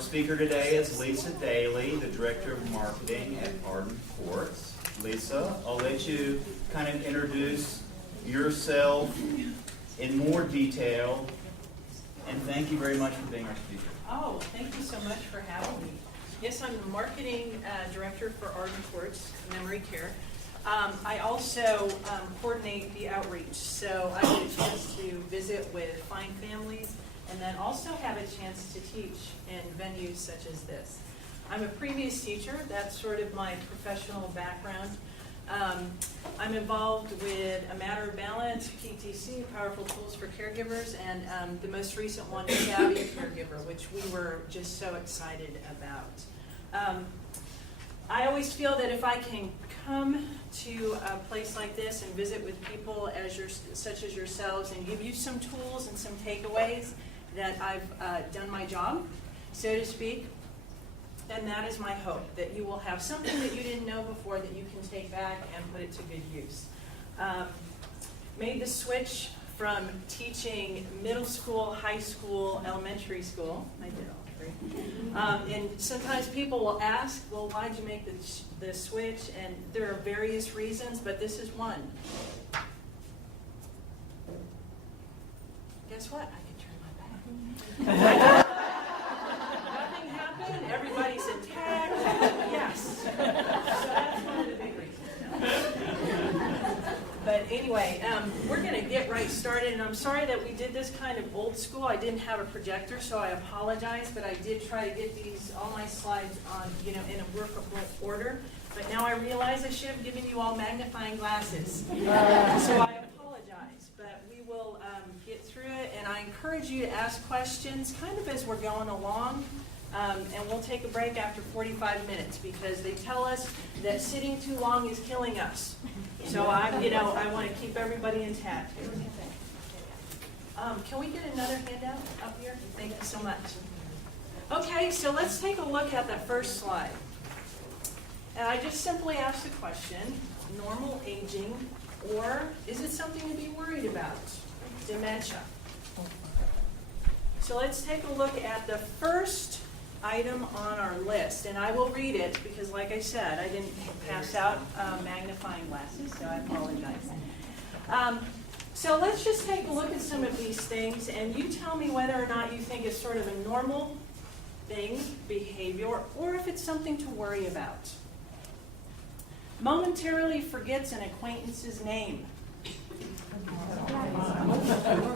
speaker today is Lisa Daly, the Director of Marketing at Arden Courts. Lisa, I'll let you kind of introduce yourself in more detail, and thank you very much for being our speaker. Oh, thank you so much for having me. Yes, I'm the Marketing Director for Arden Courts, Memory Care. I also coordinate the outreach, so I get a chance to visit with fine families and then also have a chance to teach in venues such as this. I'm a previous teacher. That's sort of my professional background. I'm involved with A Matter of Balance, PTC, Powerful Tools for Caregivers, and the most recent one is Savvy Caregiver, which we were just so excited about. I always feel that if I can come to a place like this and visit with people such as yourselves and give you some tools and some takeaways, that I've done my job, so to speak, then that is my hope, that you will have something that you didn't know before that you can take back and put it to good use. Made the switch from teaching middle school, high school, elementary school. I did all three. And sometimes people will ask, well, why'd you make the switch? And there are various reasons, but this is one. Guess what? I can turn my back. Nothing happened. Everybody's intact. Yes. So that's one of the big reasons. But anyway, we're going to get right started, and I'm sorry that we did this kind of old school. I didn't have a projector, so I apologize, but I did try to get all my slides on, in a workable order. But now I realize I should have given you all magnifying glasses. So I apologize, but we will get through it, and I encourage you to ask questions kind of as we're going along. And we'll take a break after 45 minutes because they tell us that sitting too long is killing us. So I want to keep everybody intact. Can we get another handout up here? Thank you so much. Okay, so let's take a look at that first slide. And I just simply asked the question, normal aging, or is it something to be worried about? Dementia. So let's take a look at the first item on our list, and I will read it because, like I said, I didn't pass out magnifying glasses, so I apologize. So let's just take a look at some of these things, and you tell me whether or not you think it's sort of a normal thing, behavior, or if it's something to worry about. Momentarily forgets an acquaintance's name.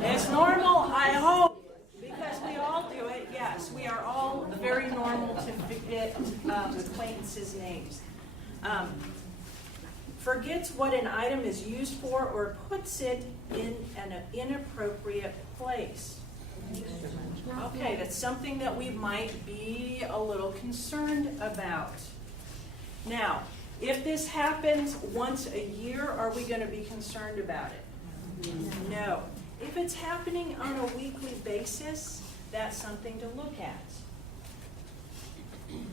It's normal, I hope. Because we all do it, yes. We are all very normal to forget acquaintances' names. Forgets what an item is used for or puts it in an inappropriate place. Okay, that's something that we might be a little concerned about. Now, if this happens once a year, are we going to be concerned about it? No. If it's happening on a weekly basis, that's something to look at.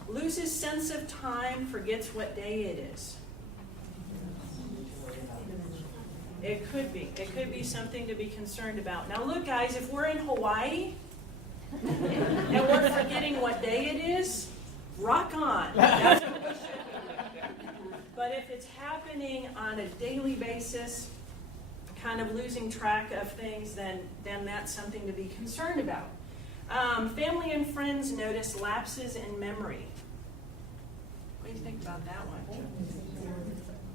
Loses sense of time, forgets what day it is. It could be. It could be something to be concerned about. Now look, guys, if we're in Hawaii and we're forgetting what day it is, rock on. That's what we should be doing. But if it's happening on a daily basis, kind of losing track of things, then that's something to be concerned about. Family and friends notice lapses in memory. What do you think about that one?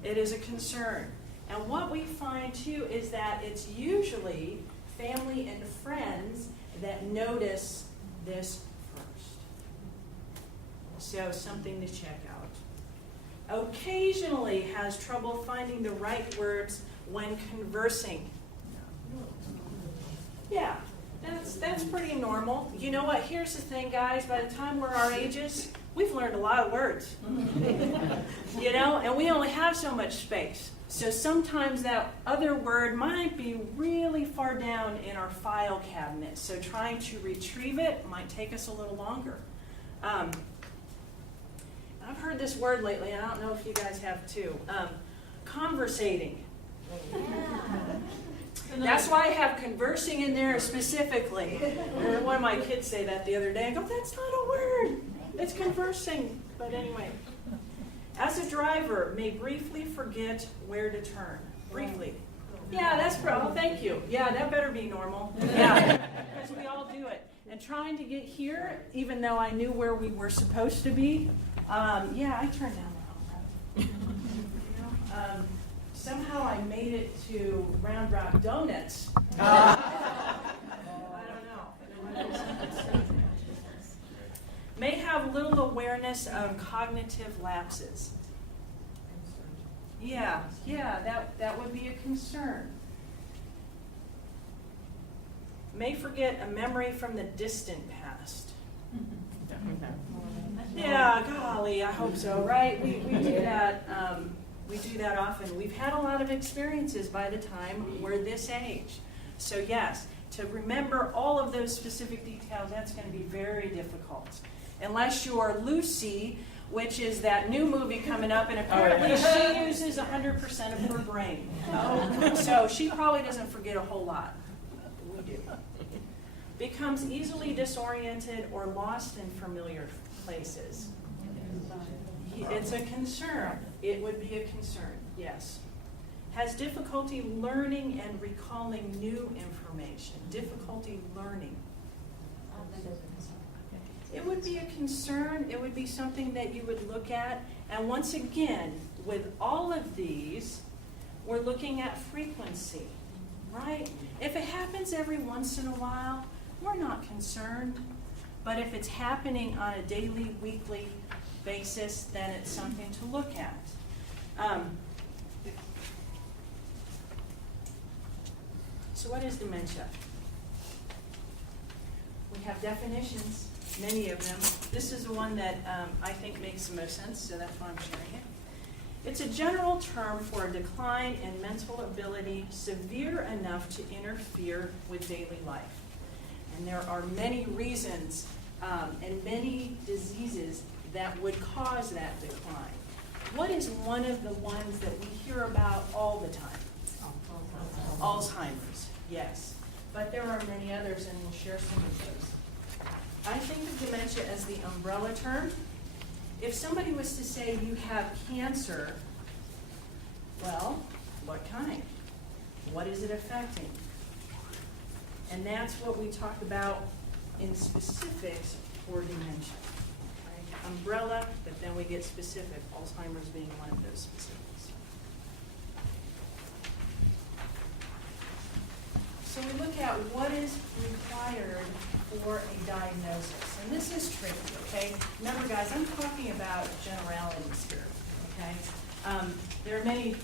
It is a concern. And what we find too is that it's usually family and friends that notice this first. So something to check out. Occasionally has trouble finding the right words when conversing. Yeah, that's pretty normal. You know what? Here's the thing, guys. By the time we're our ages, we've learned a lot of words. And we only have so much space. So sometimes that other word might be really far down in our file cabinet. So trying to retrieve it might take us a little longer. I've heard this word lately, and I don't know if you guys have too. Conversating. That's why I have conversing in there specifically. I heard one of my kids say that the other day. I go, that's not a word. It's conversing. But anyway. As a driver, may briefly forget where to turn. Briefly. Yeah, that's probably, thank you. Yeah, that better be normal. Yeah, because we all do it. And trying to get here, even though I knew where we were supposed to be, yeah, I turned down the wrong road. Somehow I made it to Round Rock Donuts. I don't know. May have little awareness of cognitive lapses. Yeah, that would be a concern. May forget a memory from the distant past. Yeah, golly, I hope so, right? We do that. We do that often. We've had a lot of experiences by the time we're this age. So yes, to remember all of those specific details, that's going to be very difficult. Unless you're Lucy, which is that new movie coming up, and apparently she uses 100% of her brain. So she probably doesn't forget a whole lot. We do. Becomes easily disoriented or lost in familiar places. It's a concern. It would be a concern, yes. Has difficulty learning and recalling new information. Difficulty learning. It would be a concern. It would be something that you would look at. And once again, with all of these, we're looking at frequency, right? If it happens every once in a while, we're not concerned. But if it's happening on a daily, weekly basis, then it's something to look at. So what is dementia? We have definitions, many of them. This is the one that I think makes the most sense, so that's why I'm sharing it. It's a general term for a decline in mental ability severe enough to interfere with daily life. And there are many reasons and many diseases that would cause that decline. What is one of the ones that we hear about all the time? Alzheimer's, yes. But there are many others, and we'll share some of those. I think of dementia as the umbrella term. If somebody was to say you have cancer, well, what kind? What is it affecting? And that's what we talk about in specifics for dementia. Right? Umbrella, but then we get specific, Alzheimer's being one of those specifics. So we look at what is required for a diagnosis. And this is tricky, okay? Remember, guys, I'm talking about generalities here, okay? There are many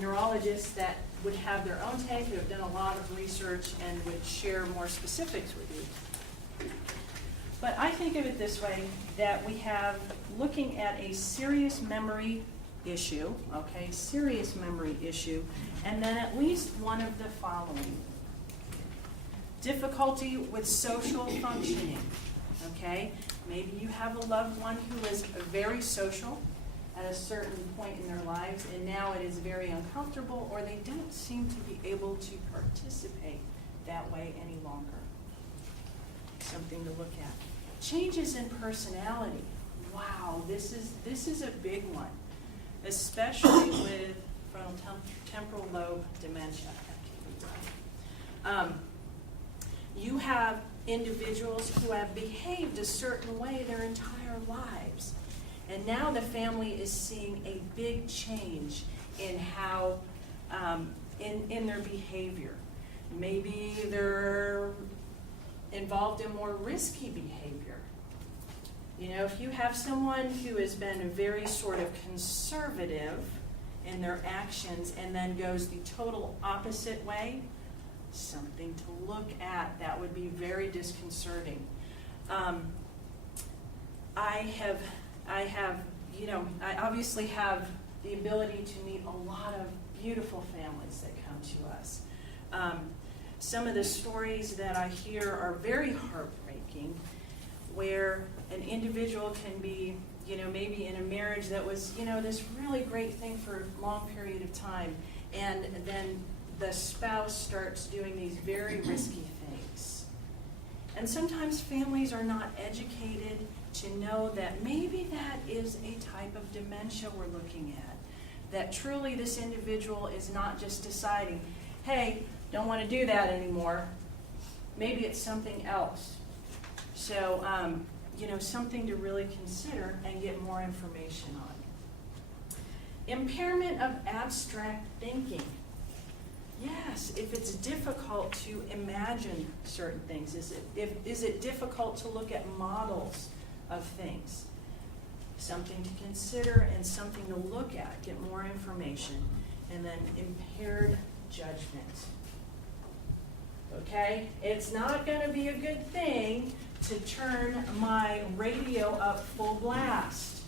neurologists that would have their own take, who have done a lot of research and would share more specifics with you. But I think of it this way, that we have looking at a serious memory issue, okay, serious memory issue, and then at least one of the following. Difficulty with social functioning, okay? Maybe you have a loved one who is very social at a certain point in their lives, and now it is very uncomfortable, or they don't seem to be able to participate that way any longer. Something to look at. Changes in personality. Wow, this is a big one, especially with frontal temporal lobe dementia. You have individuals who have behaved a certain way their entire lives. And now the family is seeing a big change in how, in their behavior. Maybe they're involved in more risky behavior. You know, if you have someone who has been very sort of conservative in their actions and then goes the total opposite way, something to look at. That would be very disconcerting. I obviously have the ability to meet a lot of beautiful families that come to us. Some of the stories that I hear are very heartbreaking, where an individual can be, maybe in a marriage that was, this really great thing for a long period of time, and then the spouse starts doing these very risky things. And sometimes families are not educated to know that maybe that is a type of dementia we're looking at. That truly this individual is not just deciding, hey, don't want to do that anymore. Maybe it's something else. So, something to really consider and get more information on. Impairment of abstract thinking. Yes, if it's difficult to imagine certain things, is it difficult to look at models of things? Something to consider and something to look at, get more information. And then impaired judgment. Okay? It's not going to be a good thing to turn my radio up full blast.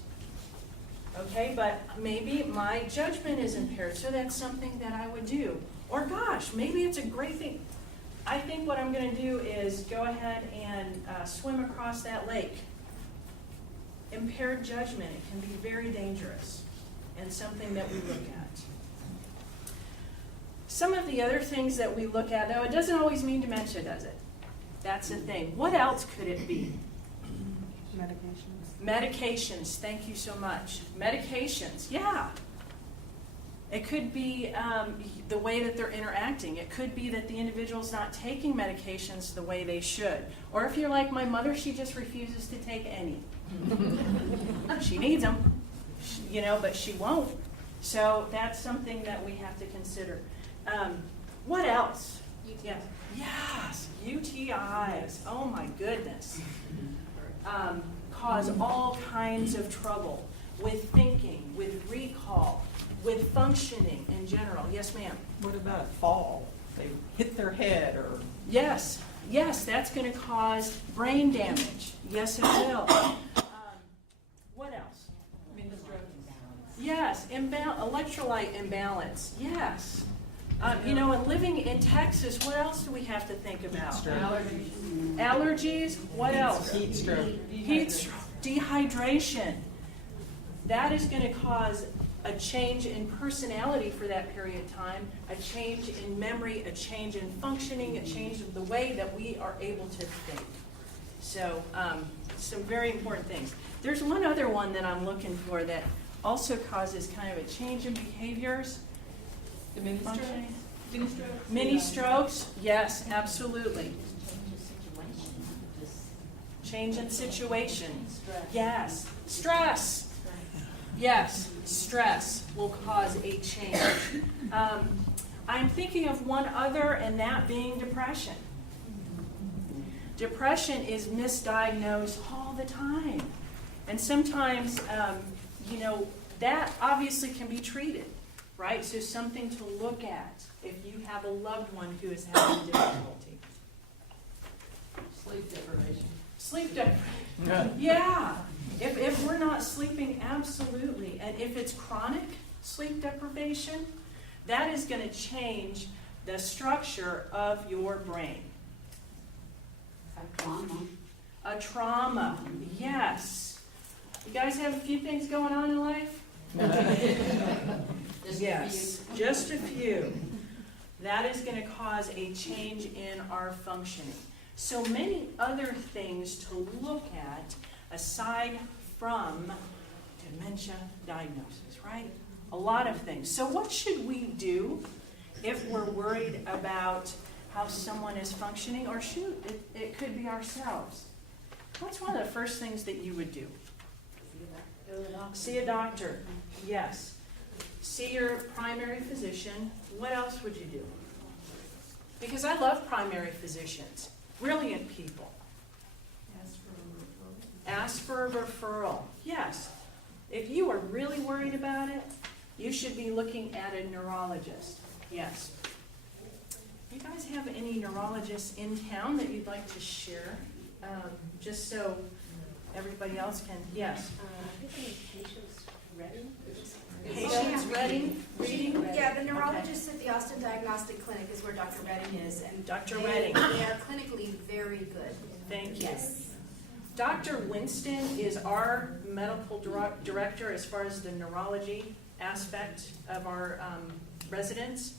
Okay? But maybe my judgment is impaired, so that's something that I would do. Or gosh, maybe it's a great thing. I think what I'm going to do is go ahead and swim across that lake. Impaired judgment, it can be very dangerous and something that we look at. Some of the other things that we look at, though, it doesn't always mean dementia, does it? That's the thing. What else could it be? Medications, thank you so much. Medications, yeah. It could be the way that they're interacting. It could be that the individual's not taking medications the way they should. Or if you're like my mother, she just refuses to take any. She needs them, but she won't. So that's something that we have to consider. What else? Yes. Yes, UTIs. Oh my goodness. Cause all kinds of trouble with thinking, with recall, with functioning in general. Yes, ma'am. What about a fall? They hit their head or... Yes, that's going to cause brain damage. Yes, it will. What else? Yes, electrolyte imbalance. Yes. And living in Texas, what else do we have to think about? Allergies. What else? Heat stroke. Heat stroke. Dehydration. That is going to cause a change in personality for that period of time, a change in memory, a change in functioning, a change of the way that we are able to think. So, some very important things. There's one other one that I'm looking for that also causes kind of a change in behaviors. The mini strokes? Mini strokes, yes, absolutely. Change in situation. Yes. Stress. Yes, stress will cause a change. I'm thinking of one other, and that being depression. Depression is misdiagnosed all the time. And sometimes, that obviously can be treated, right? So something to look at if you have a loved one who is having difficulty. Sleep deprivation. Sleep deprivation. Yeah. If we're not sleeping, absolutely. And if it's chronic sleep deprivation, that is going to change the structure of your brain. A trauma, yes. You guys have a few things going on in life? Yes, just a few. That is going to cause a change in our functioning. So many other things to look at aside from dementia diagnosis, right? A lot of things. So what should we do if we're worried about how someone is functioning? Or shoot, it could be ourselves. What's one of the first things that you would do? See a doctor. Yes. See your primary physician. What else would you do? Because I love primary physicians. Brilliant people. Ask for a referral. Yes. If you are really worried about it, you should be looking at a neurologist. Yes. You guys have any neurologists in town that you'd like to share? Just so everybody else can, yes. Patients reading? Yeah, the neurologist at the Austin Diagnostic Clinic is where Dr. Redding is. And Dr. Redding. They are clinically very good. Thank you. Yes. Dr. Winston is our medical director as far as the neurology aspect of our residents.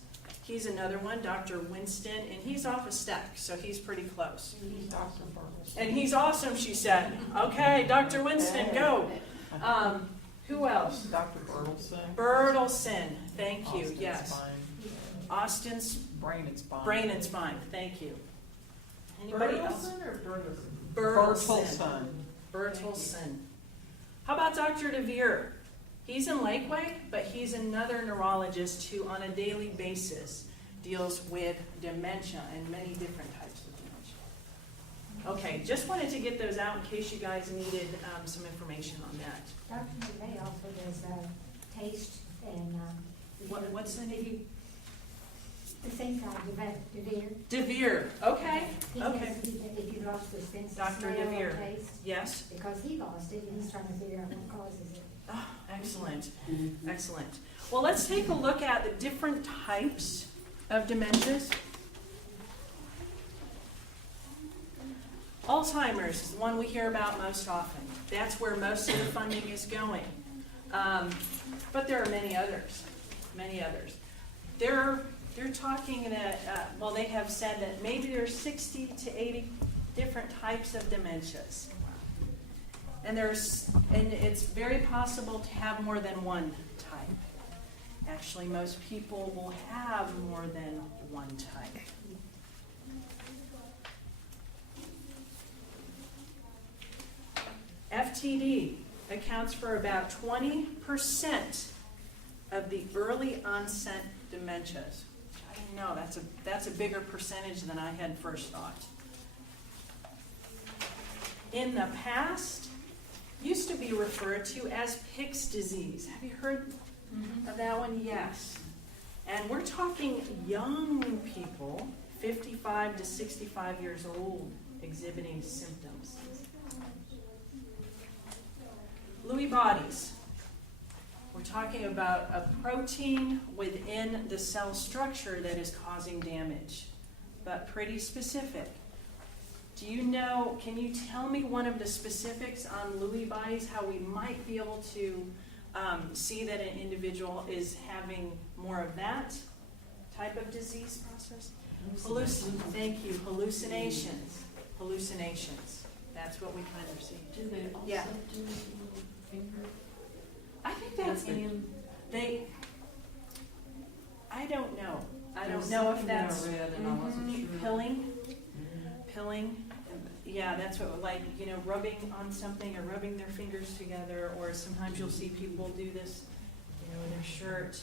He's another one, Dr. Winston, and he's off a stack, so he's pretty close. Dr. Burles. And he's awesome, she said. Okay, Dr. Winston, go. Who else? Dr. Bertelson. Bertelson, thank you, Austin yes. Spine. Austin's Brain and spine. brain and spine, thank you. Anybody else? Bertelson or Bertelson? Bertelson. Bertelson. Bertelson. How about Dr. DeVere? He's in Lakeway, but he's another neurologist who on a daily basis deals with dementia and many different types of dementia. Okay, just wanted to get those out in case you guys needed some information on that. Dr. May also does taste and. What's the name? The same guy, DeVere. DeVere, okay, He okay. has- If you lost the sense of Dr. smell or DeVere. taste, Yes. because he lost it, and he's trying to figure out what causes it. Oh, excellent, excellent. Well, let's take a look at the different types of dementias. Alzheimer's is the one we hear about most often. That's where most of the funding is going. But there are many others, many others. They're talking that, well, they have said that maybe there's 60 to 80 different types of dementias. And it's very possible to have more than one type. Actually, most people will have more than one type. FTD accounts for about 20% of the early onset dementias. I don't know, that's a bigger percentage than I had first thought. In the past, used to be referred to as Pick's disease. Have you heard of that one? Yes. And we're talking young people, 55 to 65 years old, exhibiting symptoms. Lewy bodies. We're talking about a protein within the cell structure that is causing damage, but pretty specific. Do you know, can you tell me one of the specifics on Lewy bodies, how we might be able to see that an individual is having more of that type of disease process? Thank you, hallucinations. Hallucinations. That's what we kind of see. Do they also Yeah. do finger? I think that's I don't know. I There don't was know if something that I that's read and I wasn't sure. Pilling. Yeah, that's what, like, rubbing on something or rubbing their fingers together, or sometimes you'll see people do this, in their shirt.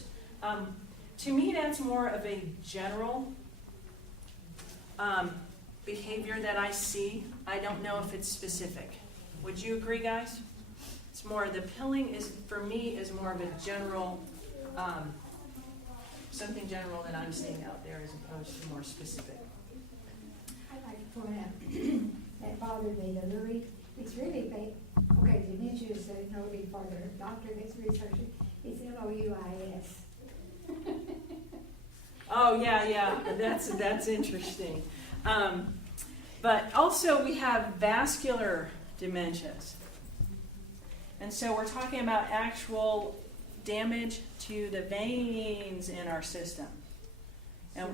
To me, that's more of a general behavior that I see. I don't know if it's specific. Would you agree, guys? It's more, the pilling is, for me, is more of a general, something general that I'm seeing out there as opposed to more specific. I'd like to point out, that bothered me, the Lewy, it's really bad. Okay, dementia is no big part of it. Doctor that's researching, it's LOUIS. Oh, yeah, that's interesting. But also we have vascular dementias. And so we're talking about actual damage to the veins in our system. And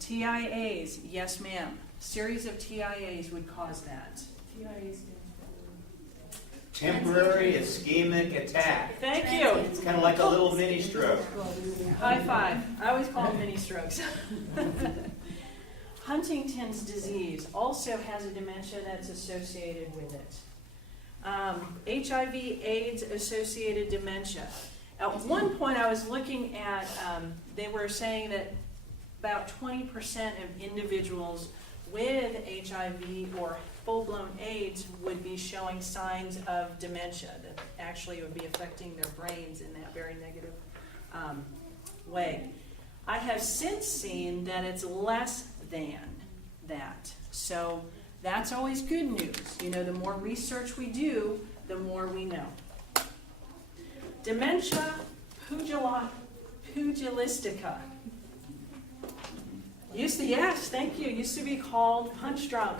TIAs, yes ma'am. Series of TIAs would cause that. TIAs Temporary ischemic attack. Thank you. It's kind of like a little mini stroke. High five. I always call them mini strokes. Huntington's disease also has a dementia that's associated with it. HIV/AIDS associated dementia. At one point I was looking at, they were saying that about 20% of individuals with HIV or full-blown AIDS would be showing signs of dementia, that actually would be affecting their brains in that very negative way. I have since seen that it's less than that. So that's always good news. The more research we do, the more we know. Dementia pugilistica. Yes, thank you. Used to be called punch drunk.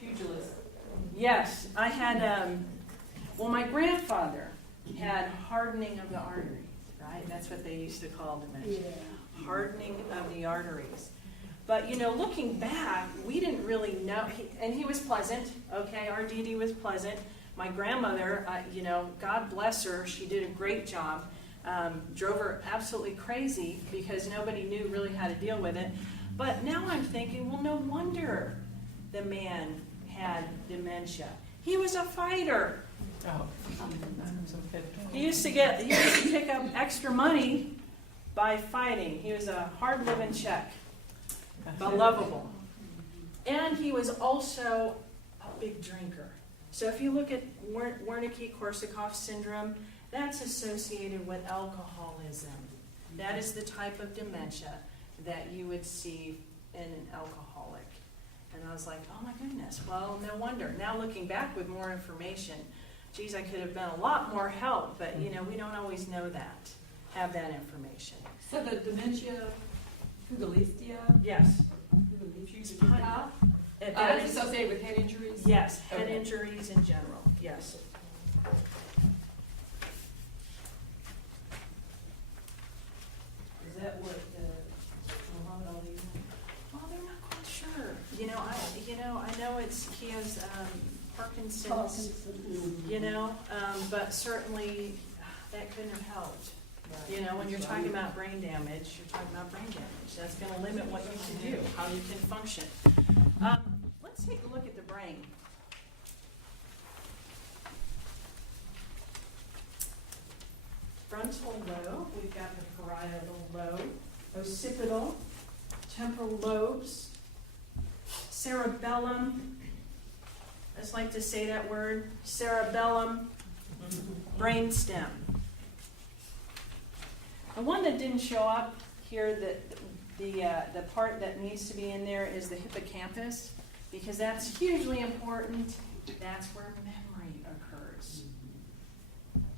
Pugilist. Yes, I had, my grandfather had hardening of the arteries, right? That's what they used to call dementia. Hardening of the arteries. But, looking back, we didn't really know, and he was pleasant, okay? Our Dee Dee was pleasant. My grandmother, God bless her, she did a great job. Drove her absolutely crazy because nobody knew really how to deal with it. But now I'm thinking, well, no wonder the man had dementia. He was a fighter. Oh, so good. He used to pick up extra money by fighting. He was a hard-living Czech, but lovable. And he was also a big drinker. So if you look at Wernicke-Korsakoff syndrome, that's associated with alcoholism. That is the type of dementia that you would see in an alcoholic. And I was like, oh my goodness, well, no wonder. Now looking back with more information, geez, I could have been a lot more help, but we don't always know that, have that information. So the dementia, Fugalistia, Yes. That is is, associated with head injuries? yes, head Okay. injuries in general, yes. Is that what Muhammad Ali had? Well, they're not quite sure. I know he has Parkinson's, but certainly that couldn't have helped. When you're talking about brain damage, you're talking about brain damage. That's going to limit what you can do, how you can function. Let's take a look at the brain. Frontal lobe, we've got the parietal lobe, occipital, temporal lobes, cerebellum. I just like to say that word, cerebellum, brainstem. The one that didn't show up here, the part that needs to be in there is the hippocampus, because that's hugely important. That's where memory occurs.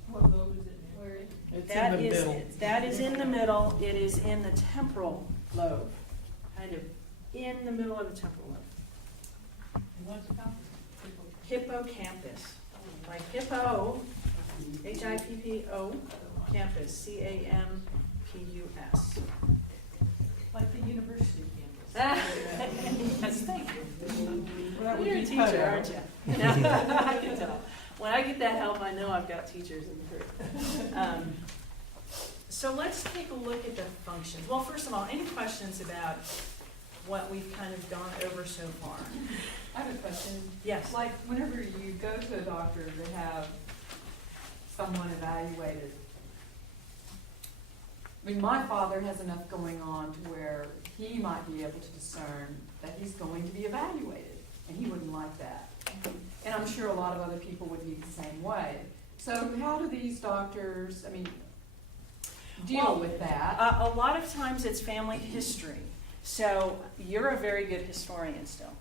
What lobe is it now? Where is it? It's That in the is middle. That is in the middle. It is in the temporal lobe, kind of in the middle of the temporal lobe. And what's it called? Hippocampus, like hippo, Hippo, campus, CAMPUS. Like the university campus. Yes, thank you. Well, that would You're a be teacher, better. aren't you? I can tell. When I get that help, I know I've got teachers in the group. So let's take a look at the functions. Well, first of all, any questions about what we've kind of gone over so far? I have a question. Yes. Like, whenever you go to a doctor to have someone evaluated, I mean, my father has enough going on to where he might be able to discern that he's going to be evaluated, and he wouldn't like that. And I'm sure a lot of other people would be the same way. So how do these doctors, deal Well, with that? A lot of times it's family history. So you're a very good historian still,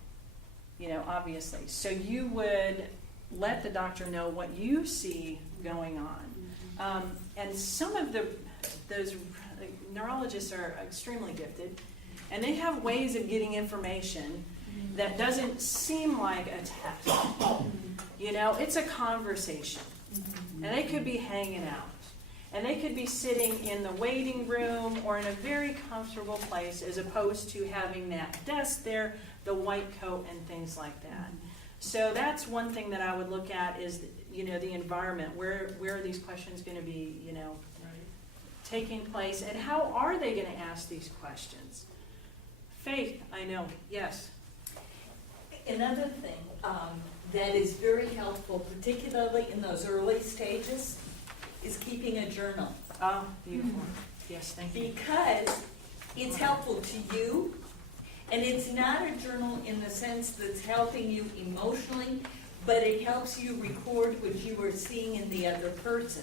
obviously. So you would let the doctor know what you see going on. And some of those neurologists are extremely gifted, and they have ways of getting information that doesn't seem like a test. It's a conversation. And they could be hanging out. And they could be sitting in the waiting room or in a very comfortable place, as opposed to having that desk there, the white coat, and things like that. So that's one thing that I would look at is, the environment. Where are these questions going to be, taking place, and how are they going to ask these questions? Faith, I know, yes. Another thing that is very helpful, particularly in those early stages, is keeping a journal. Oh, beautiful. Yes, thank you. Because it's helpful to you, and it's not a journal in the sense that's helping you emotionally, but it helps you record what you are seeing in the other person.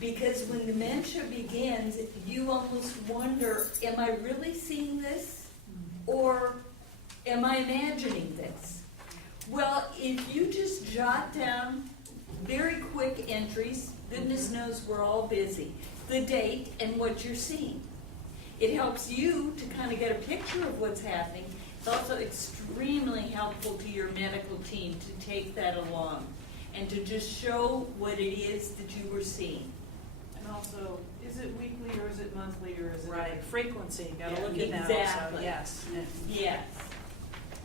Because when dementia begins, you almost wonder, am I really seeing this? Or am I imagining this? Well, if you just jot down very quick entries, goodness knows we're all busy, the date and what you're seeing. It helps you to kind of get a picture of what's happening. It's also extremely helpful to your medical team to take that along and to just show what it is that you were seeing. And also, is it weekly or is it monthly or is it? Right, frequency, gotta Yeah, look at that also, exactly. yes. Yes.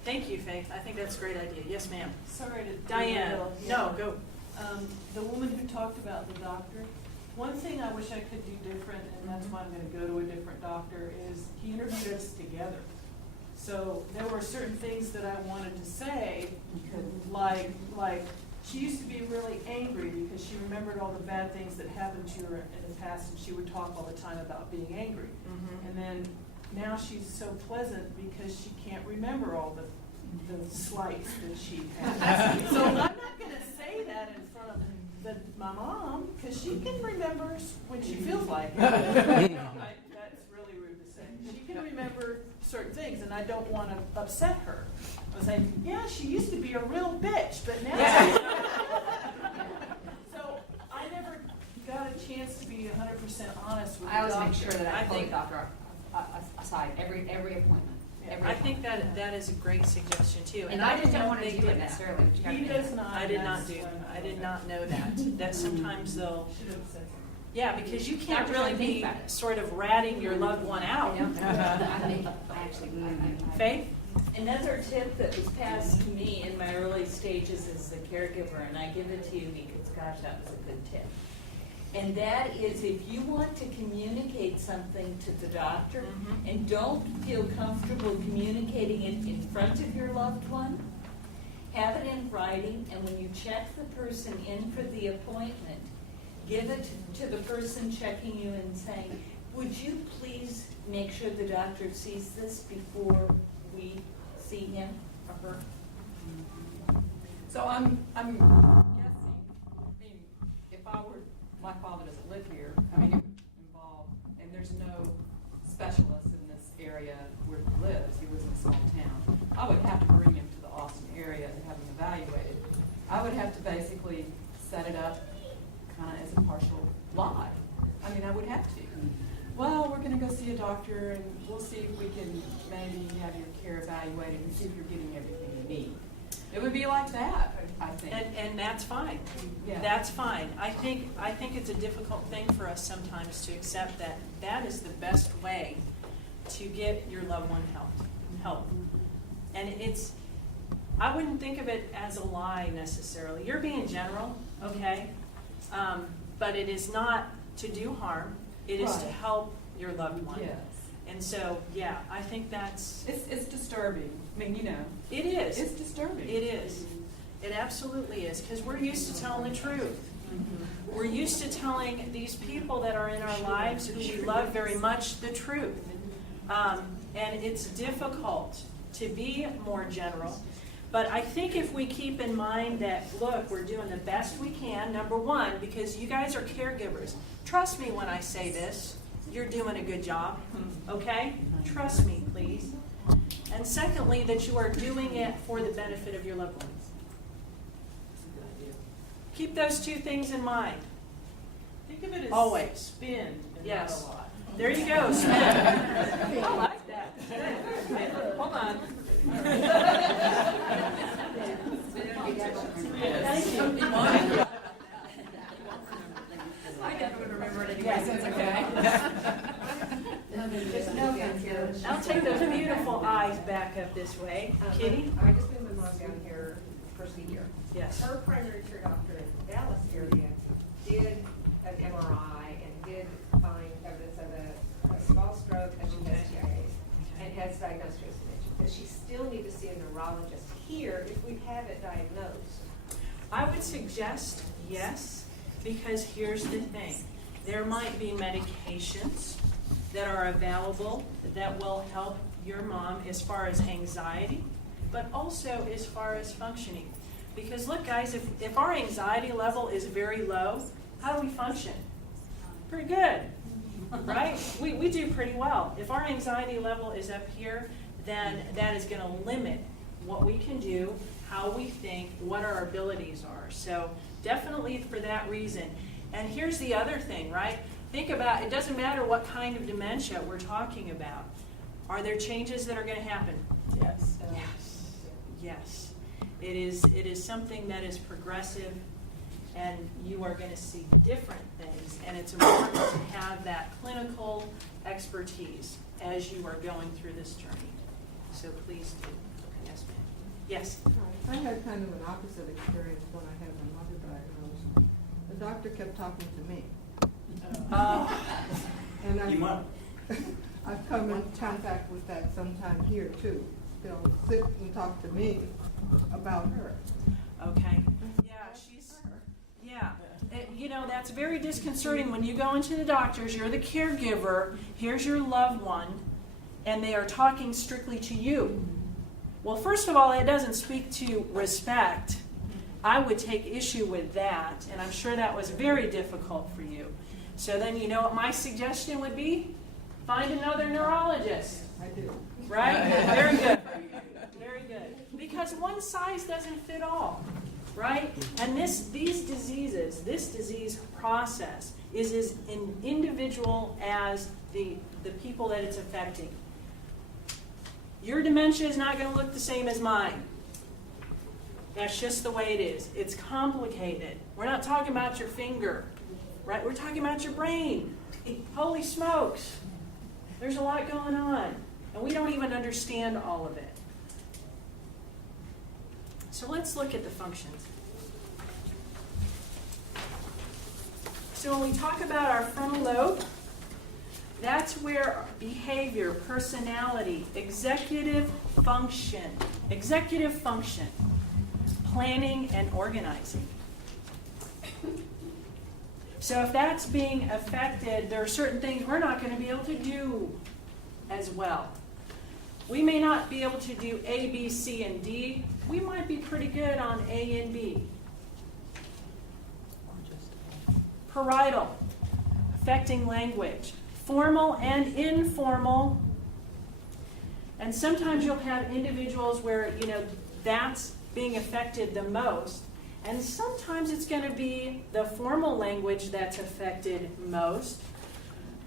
Thank you, Faith, I think that's a great idea. Yes, ma'am. Sorry to. Diane, derail. no, go. The woman who talked about the doctor, one thing I wish I could do different, and that's why I'm gonna go to a different doctor, is he interviewed us together. So there were certain things that I wanted to say, like, she used to be really angry because she remembered all the bad things that happened to her in the past, and she would talk all the time about being angry. And then now she's so pleasant because she can't remember all the slights that she had. So I'm not gonna say that in front of my mom, because she can remember when she feels like it. That's really rude to say. She can remember certain things, and I don't want to upset her. I was saying, yeah, she used to be a real bitch, but now she's not. So I never got a chance to be 100% honest with the I always doctor. make sure that I I pull the think- doctor aside every appointment. I think that is a great suggestion too. And I just don't know want to they do did it that. necessarily. But you gotta He do does it. not. I did not that's do, why I did not know that sometimes they'll, Should have said something. yeah, because you can't Doctor, really I think be about it. sort of ratting your loved one out. I actually. Faith? Another tip that was passed to me in my early stages as a caregiver, and I give it to you because, gosh, that was a good tip. And that is, if you want to communicate something to the doctor and don't feel comfortable communicating it in front of your loved one, have it in writing, and when you check the person in for the appointment, give it to the person checking you and saying, would you please make sure the doctor sees this before we see him or her? So I'm guessing, I mean, if I were, my father doesn't live here, I mean, it would involve, and there's no specialist in this area where he lives in a small town. I would have to bring him to the Austin area and have him evaluated. I would have to basically set it up kind of as a partial lie. I mean, I would have to. Well, we're gonna go see a doctor and we'll see if we can maybe have your care evaluated and see if you're getting everything you need. It would be like that, I think. And that's fine. Yeah. That's fine. I think it's a difficult thing for us sometimes to accept that that is the best way to get your loved one help. And I wouldn't think of it as a lie necessarily. You're being general, okay? But it is not to do harm. It is to Right. help your loved one. Yes. And so, yeah, I think that's, It's disturbing. I mean, you know, it is. it's disturbing. It is. It absolutely is, because we're used to telling the truth. We're used to telling these people that are in our lives who we love very much the truth. And it's difficult to be more general. But I think if we keep in mind that, look, we're doing the best we can, number one, because you guys are caregivers. Trust me when I say this, you're doing a good job, okay? Trust me, please. And secondly, that you are doing it for the benefit of your loved ones. Keep those two things in mind. Think of it as Always. spin and Yes. not a lot. There you go, spin. I like that. Good. Hold on. I never would remember it anyway, so it's okay. I'll take those beautiful eyes back up this way. Kitty? I just moved my mom down here first of the year. Yes. Her primary care doctor in the Dallas area did an MRI and did find evidence of a small stroke, and she has TIAs, and has diagnosed with dementia. Does she still need to see a neurologist here if we have it diagnosed? I would suggest yes, because here's the thing. There might be medications that are available that will help your mom as far as anxiety, but also as far as functioning. Because look, guys, if our anxiety level is very low, how do we function? Pretty good, right? We do pretty well. If our anxiety level is up here, then that is going to limit what we can do, how we think, what our abilities are. So definitely for that reason. And here's the other thing, right? Think about, it doesn't matter what kind of dementia we're talking about. Are there changes that are going to happen? Yes. Yes. Yes. It is something that is progressive. and you are going to see different things, and it's important to have that clinical expertise as you are going through this journey. So please do. Yes, ma'am. Yes. I had kind of an opposite experience when I had my mother diagnosed. The doctor kept talking to me. And You might. I've come in contact with that sometime here too. They'll sit and talk to me about her. Okay. Yeah, yeah. That's very disconcerting when you go into the doctors, you're the caregiver, here's your loved one, and they are talking strictly to you. Well, first of all, it doesn't speak to respect. I would take issue with that, and I'm sure that was very difficult for you. So then you know what my suggestion would be? Find another neurologist. I do. Right? Very good. Very good. Because one size doesn't fit all, right? And this disease process is as individual as the people that it's affecting. Your dementia is not going to look the same as mine. That's just the way it is. It's complicated. We're not talking about your finger, right? We're talking about your brain. Holy smokes. There's a lot going on, and we don't even understand all of it. So let's look at the functions. So when we talk about our frontal lobe, that's where behavior, personality, executive function, planning and organizing. So if that's being affected, there are certain things we're not going to be able to do as well. We may not be able to do A, B, C, and D. We might be pretty good on A and B. Parietal, affecting language. Formal and informal. And sometimes you'll have individuals where, that's being affected the most. And sometimes it's going to be the formal language that's affected most.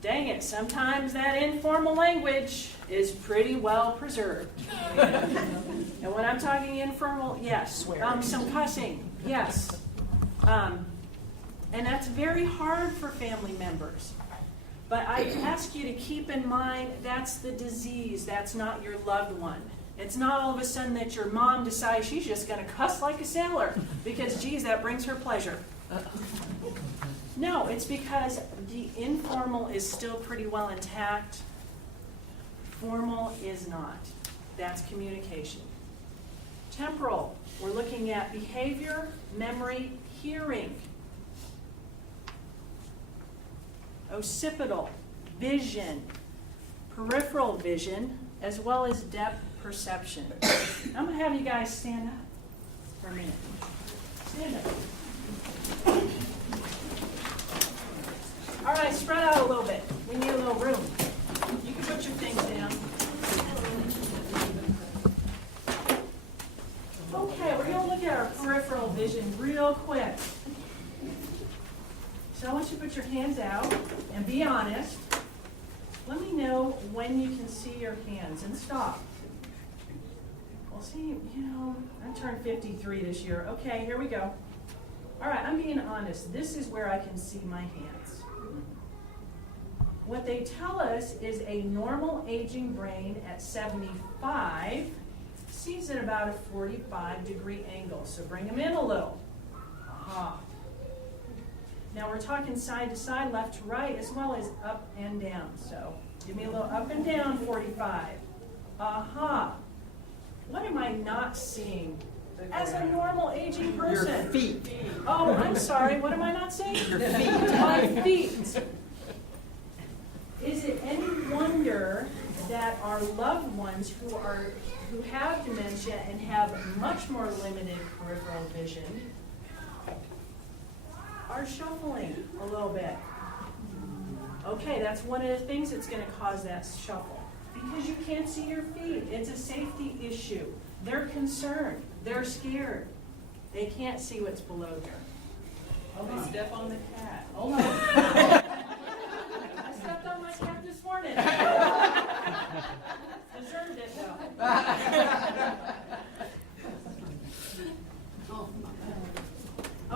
Dang it, sometimes that informal language is pretty well preserved. And when I'm talking informal, yes. Some cussing, yes. And that's very hard for family members. But I ask you to keep in mind that's the disease, that's not your loved one. It's not all of a sudden that your mom decides she's just going to cuss like a sailor because, geez, that brings her pleasure. No, it's because the informal is still pretty well intact. Formal is not. That's communication. Temporal, we're looking at behavior, memory, hearing. Occipital, vision, peripheral vision, as well as depth perception. I'm going to have you guys stand up for a minute. Stand up. All right, spread out a little bit. We need a little room. You can put your things down. Okay, we're going to look at our peripheral vision real quick. So I want you to put your hands out and be honest. Let me know when you can see your hands and stop. Well, see, I turned 53 this year. Okay, here we go. All right, I'm being honest. This is where I can see my hands. What they tell us is a normal aging brain at 75 sees at about a 45-degree angle. So bring them in a little. Aha. Now we're talking side to side, left to right, as well as up and down. So give me a little up and down, 45. Aha. What am I not seeing as a normal aging person? Your feet. Oh, I'm sorry. What am I not seeing? Your feet. My feet. Is it any wonder that our loved ones who have dementia and have much more limited peripheral vision are shuffling a little bit? Okay, that's one of the things that's going to cause that shuffle. Because you can't see your feet. It's a safety issue. They're concerned. They're scared. They can't see what's below there. Oh, they step on the cat. Hold on. I stepped on my cat this morning. Deserved it, though.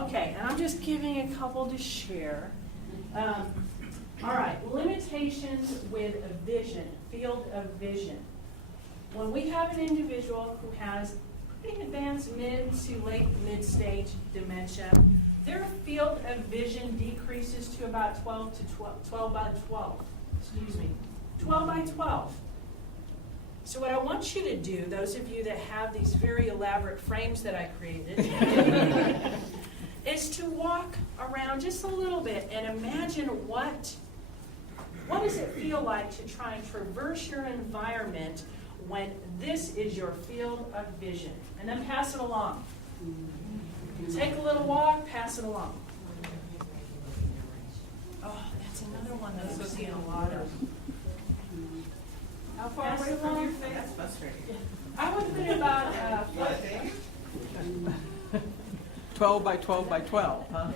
Okay, and I'm just just giving a couple to share. All right, limitations with a vision, field of vision. When we have an individual who has pretty advanced mid to late mid-stage dementia, their field of vision decreases to about 12 by 12. 12 by 12. So what I want you to do, those of you that have these very elaborate frames that I created, is to walk around just a little bit and imagine what does it feel like to try and traverse your environment when this is your field of vision. And then pass it along. Take a little walk, pass it along. Oh, that's another one that we're seeing a lot of. How far away from your face? That's frustrating. I would put it about 12 by 12 by 12, huh?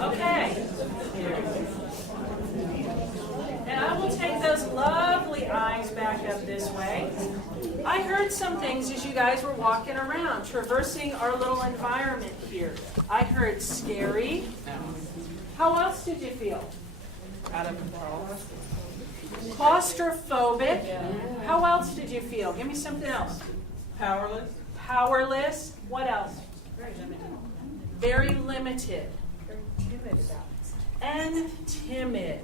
Okay. And I will take those lovely eyes back up this way. I heard some things as you guys were walking around, traversing our little environment here. I heard scary. How else did you feel? Out of control. Claustrophobic. How else did you feel? Give me something else. Powerless. Powerless. What else? Very limited. And timid.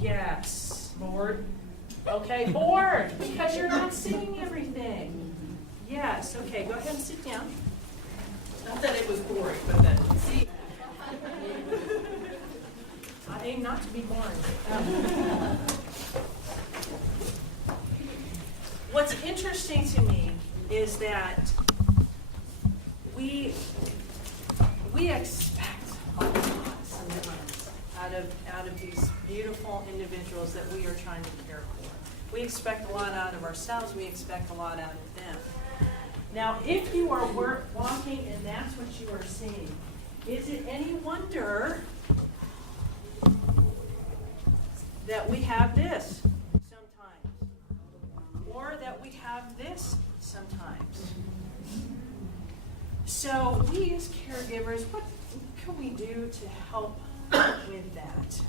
Yes. Bored. Okay, bored because you're not seeing everything. Yes. Okay, go ahead and sit down. Not that it was boring, but that, see. I aim not to be boring. What's interesting to me is that we expect a lot sometimes out of these beautiful individuals that we are trying to care for. We expect a lot out of ourselves. We expect a lot out of them. Now, if you are walking and that's what you are seeing, is it any wonder that we have this sometimes, or that we have this sometimes? So we as caregivers, what can we do to help with that?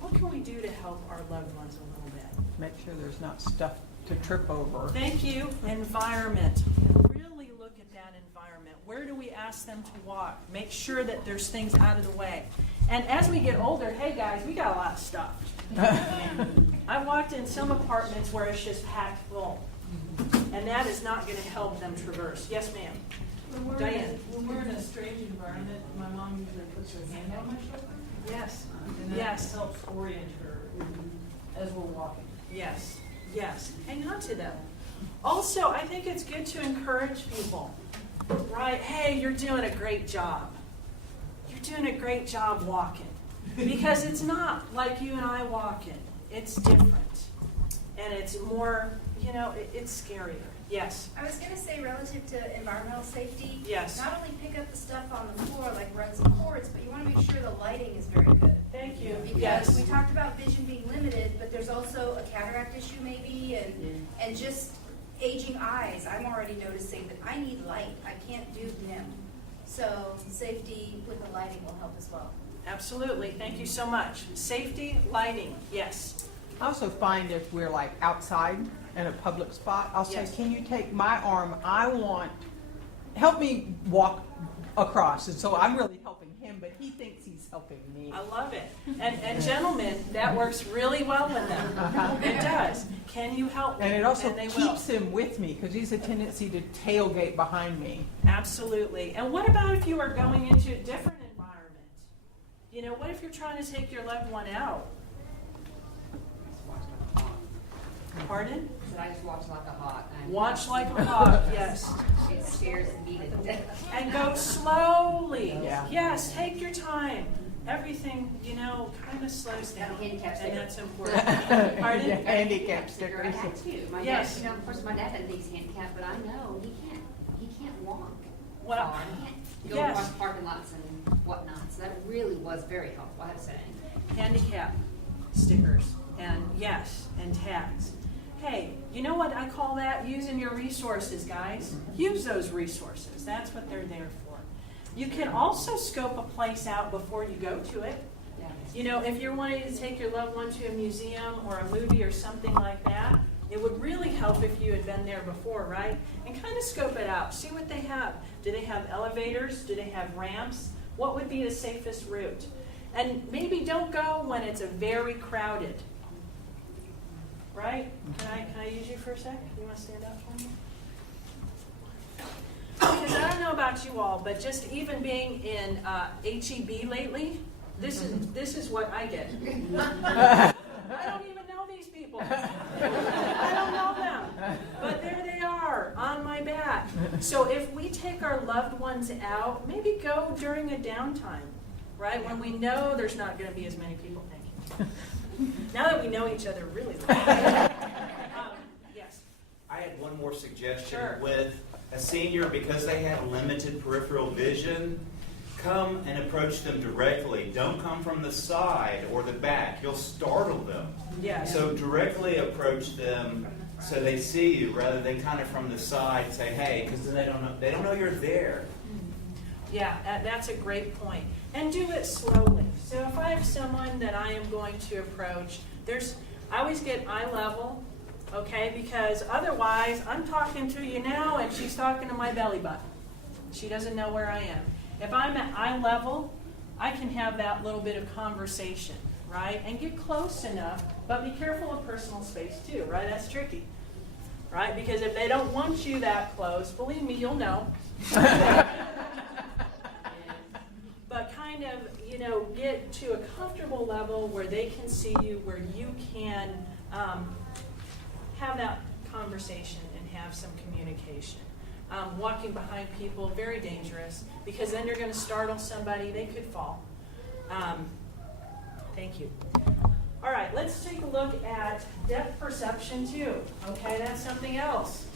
What can we do to help our loved ones a little bit? Make sure there's not stuff to trip over. Thank you. Environment. Really look at that environment. Where do we ask them to walk? Make sure that there's things out of the way. And as we get older, hey guys, we got a lot of stuff. I walked in some apartments where it's just packed full. And that is not going to help them traverse. Yes, ma'am. Diane. When we're in a strange environment, my mom usually puts her hand on my shoulder. Yes. And that Yes. helps orient her as we're walking. Yes. Yes. Hang on to them. Also, I think it's good to encourage people. Right? Hey, you're doing a great job. You're doing a great job walking. Because it's not like you and I walking. It's different. And it's more, it's scarier. Yes, I was gonna say relative to environmental safety. Yes. Not only pick up the stuff on the floor like runs and cords, but you wanna make sure the lighting is very good. thank you. Because Yes. we talked about vision being limited, but there's also a cataract issue maybe, and just aging eyes. I'm already noticing that I need light. I can't do dim. So safety with the lighting will help as well. Absolutely. Thank you so much. Safety, lighting, yes. I also find if we're like outside in a public spot, I'll say, Yes. can you take my arm? Help me walk across. And so I'm really helping him, but he thinks he's helping me. I love it. And gentlemen, that works really well with them. It does. Can you help me? And it also they will. keeps him with me because he's a tendency to tailgate behind me. Absolutely. And what about if you are going into a different environment? What if you're trying to take your loved one out? Pardon? I just watch like a hawk. Watch like a hawk, yes. It scares me to death. And go slowly. Yeah. Yes, take your time. Everything, kind of slows down. Have a handicap And sticker. that's important. Pardon? Yeah, handicap sticker. I have too. My Yes. dad, of course, my dad doesn't think he's handicapped, but I know he can't walk. Well, far. He can't go yes. across parking lots and whatnot. So that really was very helpful, I have to say. Handicap stickers and and tags. Hey, you know what I call that? Using your resources, guys. Use those resources. That's what they're there for. You can also scope a place out before you go to it. Yeah. If you're wanting to take your loved one to a museum or a movie or something like that, it would really help if you had been there before, right? And kind of scope it out. See what they have. Do they have elevators? Do they have ramps? What would be the safest route? And maybe don't go when it's a very crowded. Right? Can I use you for a sec? You want to stand up for me? Because I don't know about you all, but just even being in HEB lately, this is what I get. I don't even know these people. I don't know them. But there they are on my back. So if we take our loved ones out, maybe go during a downtime, right? When we know there's not going to be as many people. Thank you. Now that we know each other really well. Yes. I had one more suggestion. Sure. With a senior, because they have limited peripheral vision, come and approach them directly. Don't come from the side or the back. You'll startle them. Yes. So directly approach them so they see you rather than kind of from the side say, hey, because they don't know you're there. Yeah, that's a great point. And do it slowly. So if I have someone that I am going to approach, I always get eye level, okay? Because otherwise, I'm talking to you now and she's talking to my belly button. She doesn't know where I am. If I'm at eye level, I can have that little bit of conversation, right? And get close enough, but be careful of personal space too, right? That's tricky, right? Because if they don't want you that close, believe me, you'll know. But kind of, get to a comfortable level where they can see you, where you can have that conversation and have some communication. Walking behind people, very dangerous, because then you're going to startle somebody. They could fall. Thank you. All right, let's take a look at depth perception too. Okay, that's something else.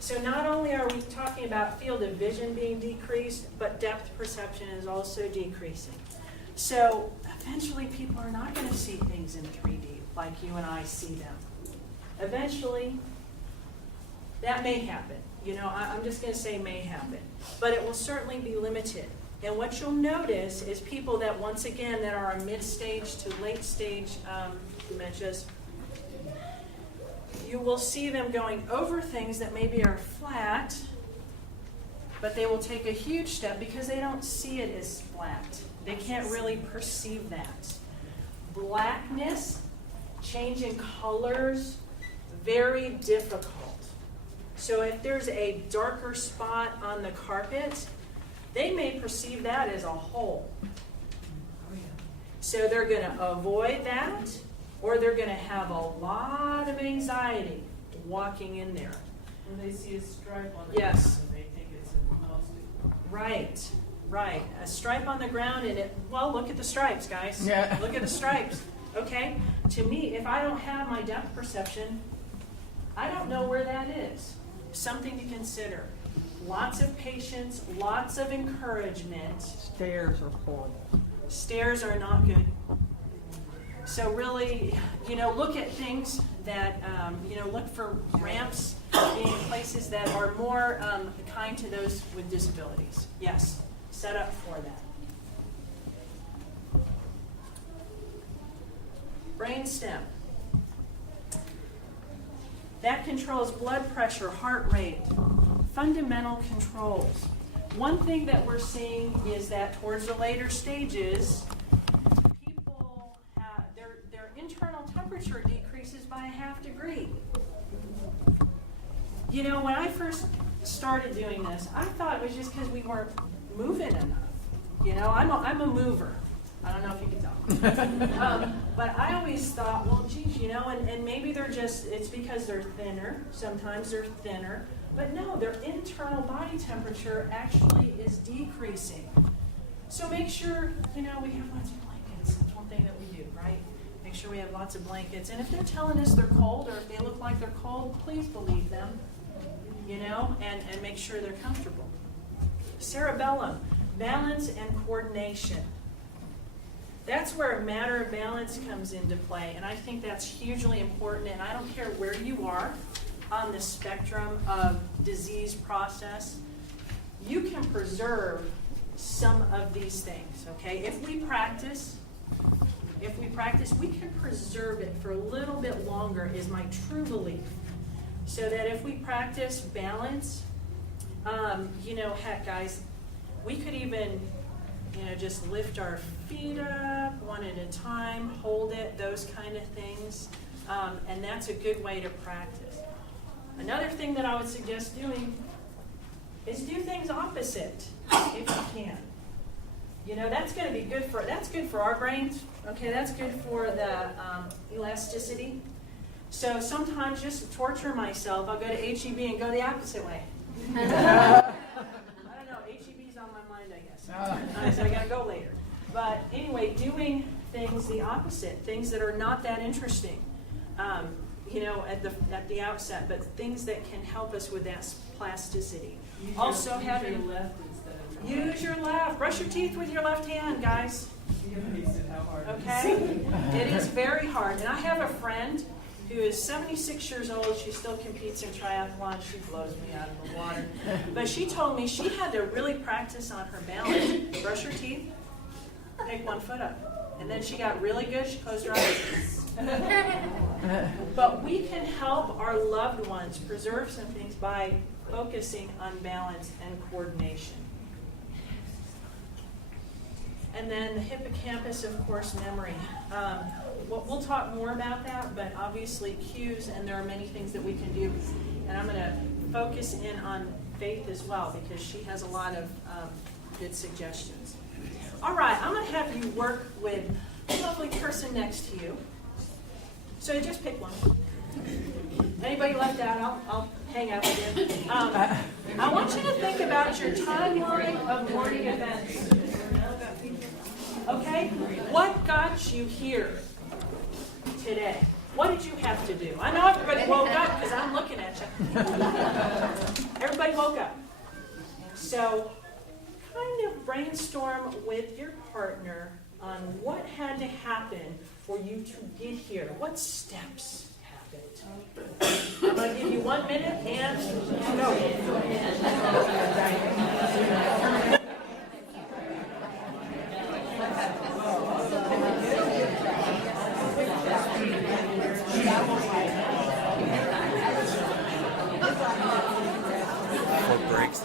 So not only are we talking about field of vision being decreased, but depth perception is also decreasing. So eventually people are not going to see things in 3D like you and I see them. Eventually, that may happen. I'm just going to say may happen. But it will certainly be limited. And what you'll notice is people that, once again, that are mid-stage to late-stage dementias, you will see them going over things that maybe are flat, but they will take a huge step because they don't see it as flat. They can't really perceive that. Blackness, change in colors, very difficult. So if there's a darker spot on the carpet, they may perceive that as a hole. So they're going to avoid that, or they're going to have a lot of anxiety walking in there. When they see a stripe on the Yes. ground, they think it's a mouse. Right. A stripe on the ground, and look at the stripes, guys. Yeah. Look at the stripes. Okay? To me, if I don't have my depth perception, I don't know where that is. Something to consider. Lots of patience, lots of encouragement. Stairs are horrible. Stairs are not good. So really, look at things that, look for ramps being places that are more kind to those with disabilities. Yes, set up for that. Brainstem. That controls blood pressure, heart rate, fundamental controls. One thing that we're seeing is that towards the later stages, people have, their internal temperature decreases by a half degree. When I first started doing this, I thought it was just because we weren't moving enough. I'm a mover. I don't know if you can tell. But I always thought, well, geez, and maybe it's because they're thinner. Sometimes they're thinner. But no, their internal body temperature actually is decreasing. So make sure, we have lots of blankets. That's one thing that we do, right? Make sure we have lots of blankets. And if they're telling us they're cold or if they look like they're cold, please believe them, and make sure they're comfortable. Cerebellum, balance and coordination. That's where a matter of balance comes into play, and I think that's hugely important, and I don't care where you are on the spectrum of disease process, you can preserve some of these things, okay? If we practice, we can preserve it for a little bit longer is my true belief. So that if we practice balance, heck guys, we could even just lift our feet up one at a time, hold it, those kind of things. And that's a good way to practice. Another thing that I would suggest doing is do things opposite if you can. That's going to be good for our brains. Okay, that's good for the elasticity. So sometimes just to torture myself, I'll go to HEB and go the opposite way. I don't know, HEB's on my mind, I guess. So I got to go later. But anyway, doing things the opposite, things that are not that interesting, at the outset, but things that can help us with that plasticity. Also having your left instead of use your left. Brush your teeth with your left hand, guys. Okay? It is very hard. And I have a friend who is 76 years old. She still competes in triathlon. She blows me out of the water. But she told me she had to really practice on her balance. Brush her teeth, take one foot up. And then she got really good. She closed her eyes. But we can help our loved ones preserve some things by focusing on balance and coordination. And then the hippocampus, of course, memory. We'll talk more about that, but obviously cues, and there are many things that we can do. And I'm going to focus in on Faith as well, because she has a lot of good suggestions. All right, I'm going to have you work with a lovely person next to you. So just pick one. Anybody left out, I'll hang out with you. I want you to think about your timeline of morning events. Okay? What got you here today? What did you have to do? I know everybody woke up because I'm looking at you. Everybody woke up. So kind of brainstorm with your partner on what had to happen for you to get here. What steps happened? I'm going to give you 1 minute and go. Breaks.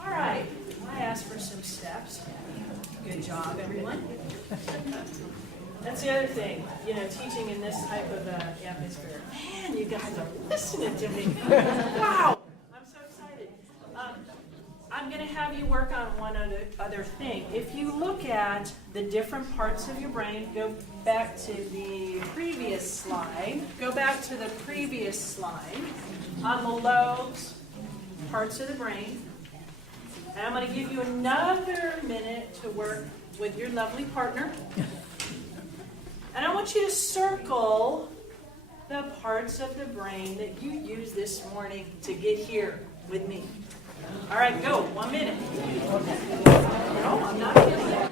All right, I asked for some steps. Good job, everyone. That's the other thing, teaching in this type of atmosphere. Man, you guys are listening to me. Wow, I'm so excited. I'm going to have you work on one other thing. If you look at the different parts of your brain, go back to the previous slide. Go back to the previous slide on the lobes, parts of the brain. And I'm going to give you another minute to work with your lovely partner. And I want you to circle the parts of the brain that you used this morning to get here with me. All right, go. 1 minute. No, I'm not kidding you.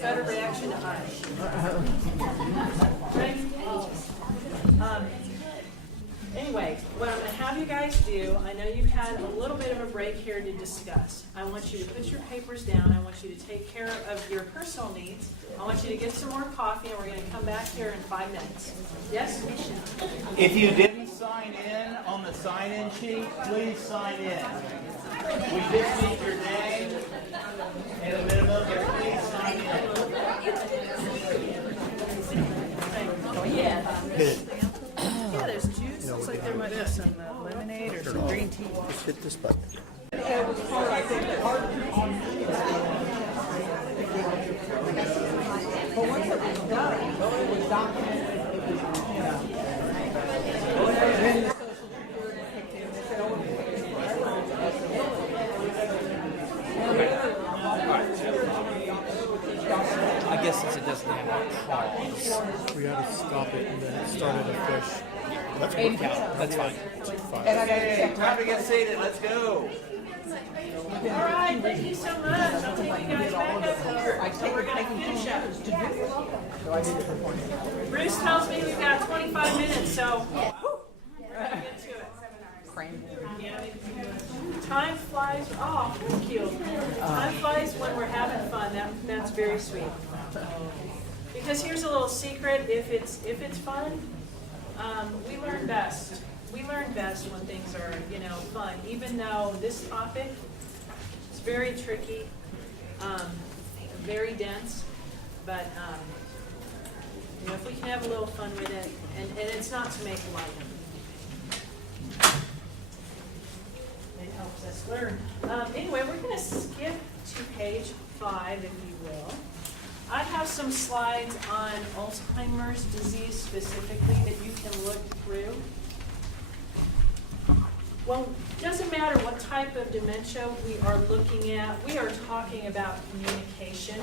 Better reaction to eyes. Right? Anyway, what I'm going to have you guys do, I know you've had a little bit of a break here to discuss. I want you to put your papers down. I want you to take care of your personal needs. I want you to get some more coffee, and we're going to come back here in 5 minutes. Yes? If you didn't sign in on the sign-in sheet, please sign in. We just need your name and a minimum, but please sign in. Yeah, there's juice. Looks like there might be some lemonade or some green tea. Just hit this button. But once it was done, it was documented, it was, then the Social Security kicked in, they said, oh, I guess since it doesn't have a pause, we had to stop it and then it started afresh. That's worked out. That's fine. Okay, time to get seated. Let's go. All right, thank you so much. I'll take you guys back up here. So we're going to finish up. Bruce tells me we've got 25 minutes, so we're going to get to it. Time flies. Oh, thank you. Time flies when we're having fun. That's very sweet. Because here's a little secret: if it's fun, we learn best. We learn best when things are fun. Even though this topic is very tricky, very dense, but, if we can have a little fun with it, and it's not to make light. It helps us learn. Anyway, we're going to skip to page 5, if you will. I have some slides on Alzheimer's disease specifically that you can look through. Well, it doesn't matter what type of dementia we are looking at. We are talking about communication.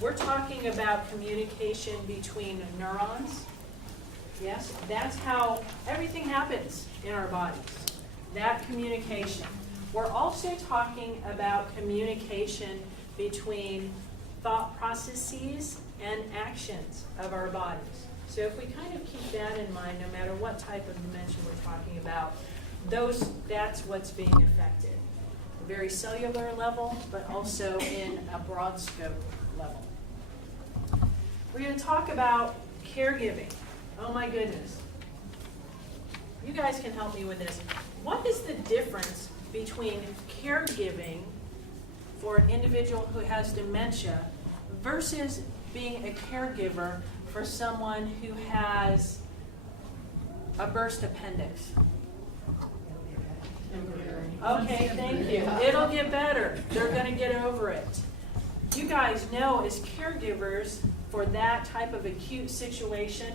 We're talking about communication between neurons. Yes, that's how everything happens in our bodies, that communication. We're also talking about communication between thought processes and actions of our bodies. So if we kind of keep that in mind, no matter what type of dementia we're talking about, that's what's being affected. A very cellular level, but also in a broad scope level. We're going to talk about caregiving. Oh my goodness. You guys can help me with this. What is the difference between caregiving for an individual who has dementia versus being a caregiver for someone who has a burst appendix? Okay, thank you. It'll get better. They're going to get over it. You guys know as caregivers for that type of acute situation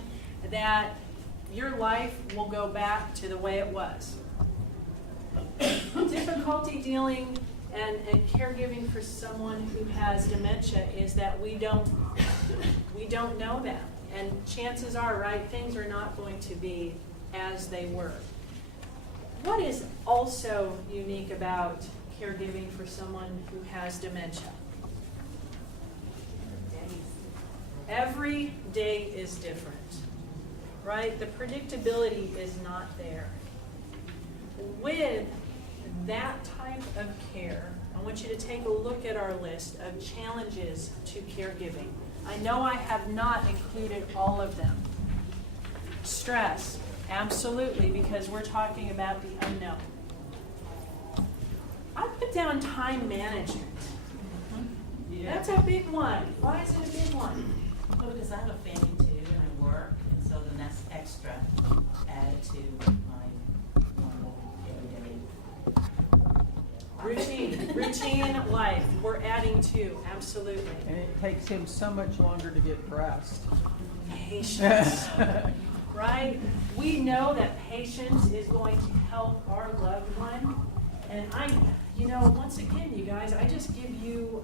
that your life will go back to the way it was. Difficulty dealing and caregiving for someone who has dementia is that we don't know them. And chances are, right, things are not going to be as they were. What is also unique about caregiving for someone who has dementia? Every day is different, right? The predictability is not there. With that type of care, I want you to take a look at our list of challenges to caregiving. I know I have not included all of them. Stress, absolutely, because we're talking about the unknown. I put down time management. That's a big one. Why is it a big one? Well, because I have a family too, and I work, and so then that's extra added to my normal everyday. Routine life. We're adding to, absolutely. And it takes him so much longer to get dressed. Patience. Right? We know that patience is going to help our loved one. And once again, you guys, I just give you,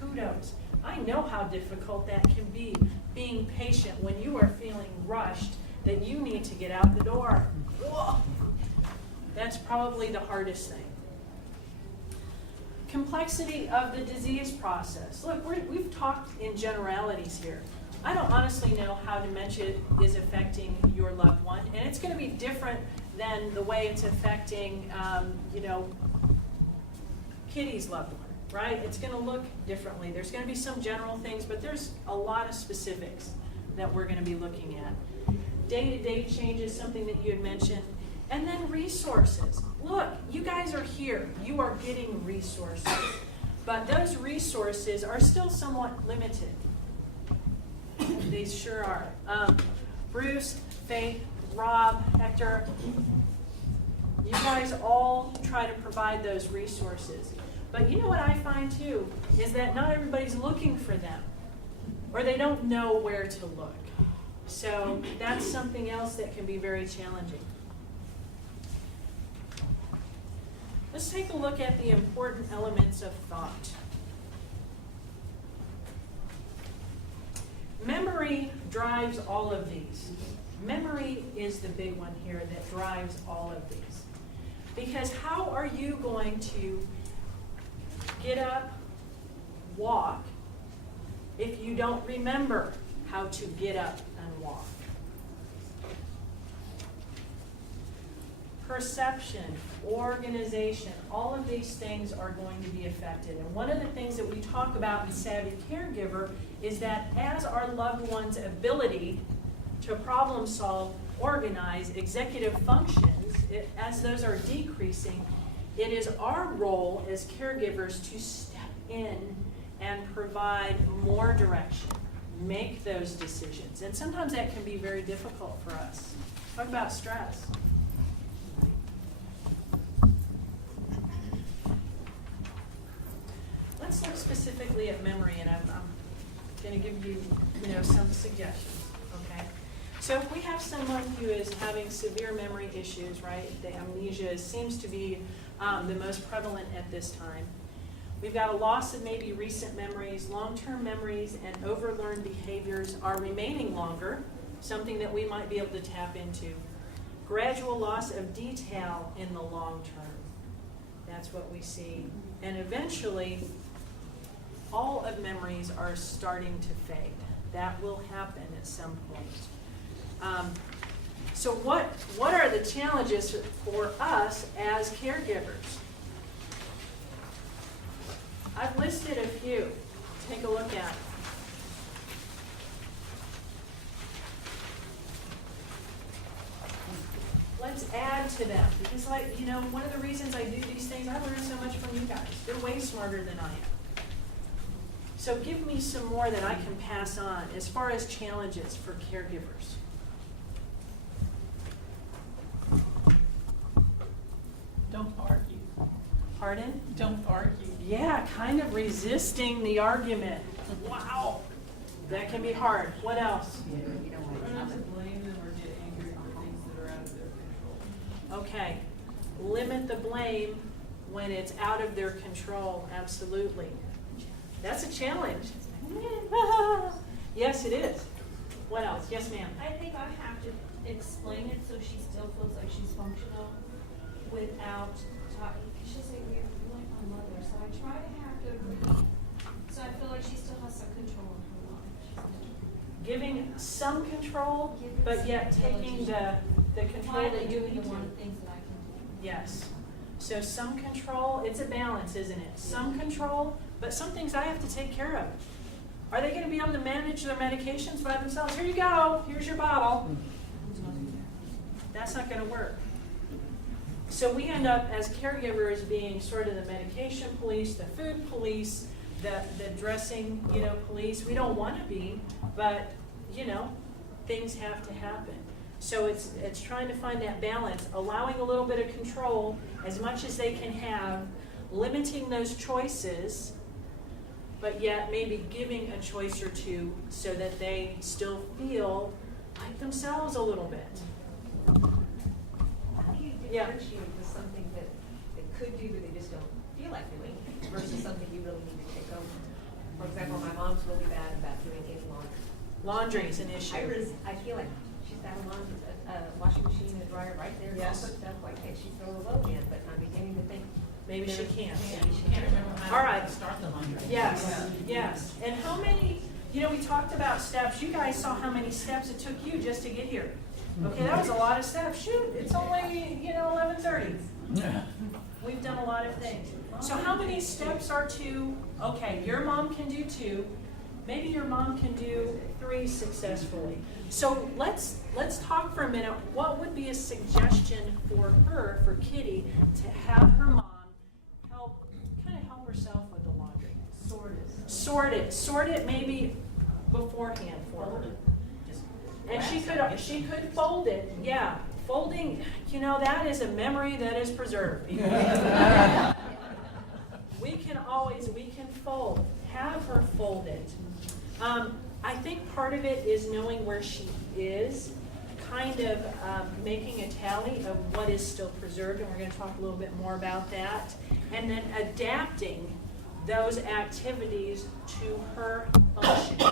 kudos. I know how difficult that can be, being patient when you are feeling rushed that you need to get out the door. Whoa. That's probably the hardest thing. Complexity of the disease process. Look, we've talked in generalities here. I don't honestly know how dementia is affecting your loved one, and it's going to be different than the way it's affecting, Kitty's loved one, right? It's going to look differently. There's going to be some general things, but there's a lot of specifics that we're going to be looking at. Day-to-day changes, something that you had mentioned, and then resources. Look, you guys are here. You are getting resources, but those resources are still somewhat limited. They sure are. Bruce, Faith, Rob, Hector, you guys all try to provide those resources. But you know what I find too, is that not everybody's looking for them, or they don't know where to look. So that's something else that can be very challenging. Let's take a look at the important elements of thought. Memory drives all of these. Memory is the big one here that drives all of these. Because how are you going to get up, walk, if you don't remember how to get up and walk? Perception, organization, all of these things are going to be affected. And one of the things that we talk about in Savvy Caregiver is that as our loved one's ability to problem solve, organize, executive functions, as those are decreasing, it is our role as caregivers to step in and provide more direction, make those decisions. And sometimes that can be very difficult for us. Talk about stress. Let's look specifically at memory, and I'm going to give you, some suggestions, okay? So if we have someone who is having severe memory issues, right, the amnesia seems to be the most prevalent at this time. We've got a loss of maybe recent memories, long-term memories, and overlearned behaviors are remaining longer, something that we might be able to tap into. Gradual loss of detail in the long term. That's what we see. And eventually, all of memories are starting to fade. That will happen at some point. So what are the challenges for us as caregivers? I've listed a few. Take a look at it. Let's add to them, because one of the reasons I do these things, I learn so much from you guys. You're way smarter than I am. So give me some more that I can pass on as far as challenges for caregivers. Don't argue. Pardon? Don't argue. Yeah, kind of resisting the argument. Wow. That can be hard. What else? Trying to blame them or get angry for things that are out of their control. Okay. Limit the blame when it's out of their control. Absolutely. That's a challenge. Yes, it is. What else? Yes, ma'am. I think I have to explain it so she still feels like she's functional without talking. She'll say, "You're like my mother," so I try to have to. So I feel like she still has some control in her life. Giving some control, but yet taking the control that you need the one to. things that I can do. Yes. So some control, it's a balance, isn't it? Some control, but some things I have to take care of. Are they going to be able to manage their medications by themselves? Here you go. Here's your bottle. That's not going to work. So we end up as caregivers being sort of the medication police, the food police, the dressing, police. We don't want to be, but things have to happen. So it's trying to find that balance, allowing a little bit of control as much as they can have, limiting those choices, but yet maybe giving a choice or two so that they still feel like themselves a little bit. How do you differentiate with something that they could do but they just don't feel like doing versus something you really need to take over? For example, my mom's really bad about doing any laundry. Laundry is an issue. I feel like she's got a washing machine and a dryer right there. Yes. All hooked up, like, hey, she's throwing a load in, but I'm beginning to think. Maybe she can't. Maybe she can't remember how All right. to start the laundry. Yes, yes. And how many, we talked about steps. You guys saw how many steps it took you just to get here. Okay, that was a lot of steps. Shoot, it's only, 11:30. We've done a lot of things. So how many steps are to, okay, your mom can do 2. Maybe your mom can do 3 successfully. So let's talk for a minute. What would be a suggestion for her, for Kitty, to have her mom help herself with the laundry? Sort it maybe beforehand for her. And she could fold it. Yeah, folding, that is a memory that is preserved. We can fold. Have her fold it. I think part of it is knowing where she is, kind of making a tally of what is still preserved, and we're going to talk a little bit more about that, and then adapting those activities to her function.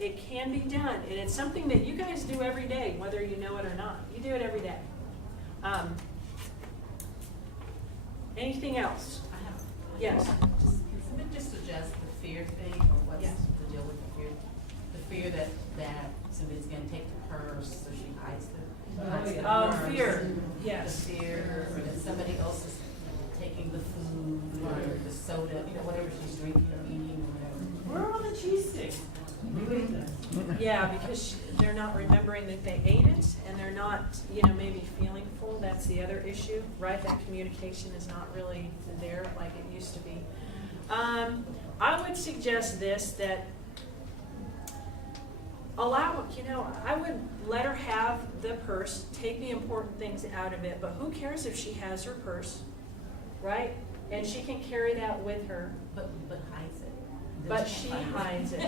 It can be done, and it's something that you guys do every day, whether you know it or not. You do it every day. Anything else? Yes. Can somebody just suggest the fear thing, or what's the deal with the fear? The fear that somebody's going to take the purse, so she hides the purse. Fear. Yes. The fear, or that somebody else is taking the food or the soda, whatever she's drinking or eating or whatever. Where are all the cheese sticks? You ate them. Yeah, because they're not remembering that they ate it, and they're not, maybe feeling full. That's the other issue, right? That communication is not really there like it used to be. I would suggest this, that I would let her have the purse, take the important things out of it, but who cares if she has her purse, right? And she can carry that with her. But hides it. But she hides it.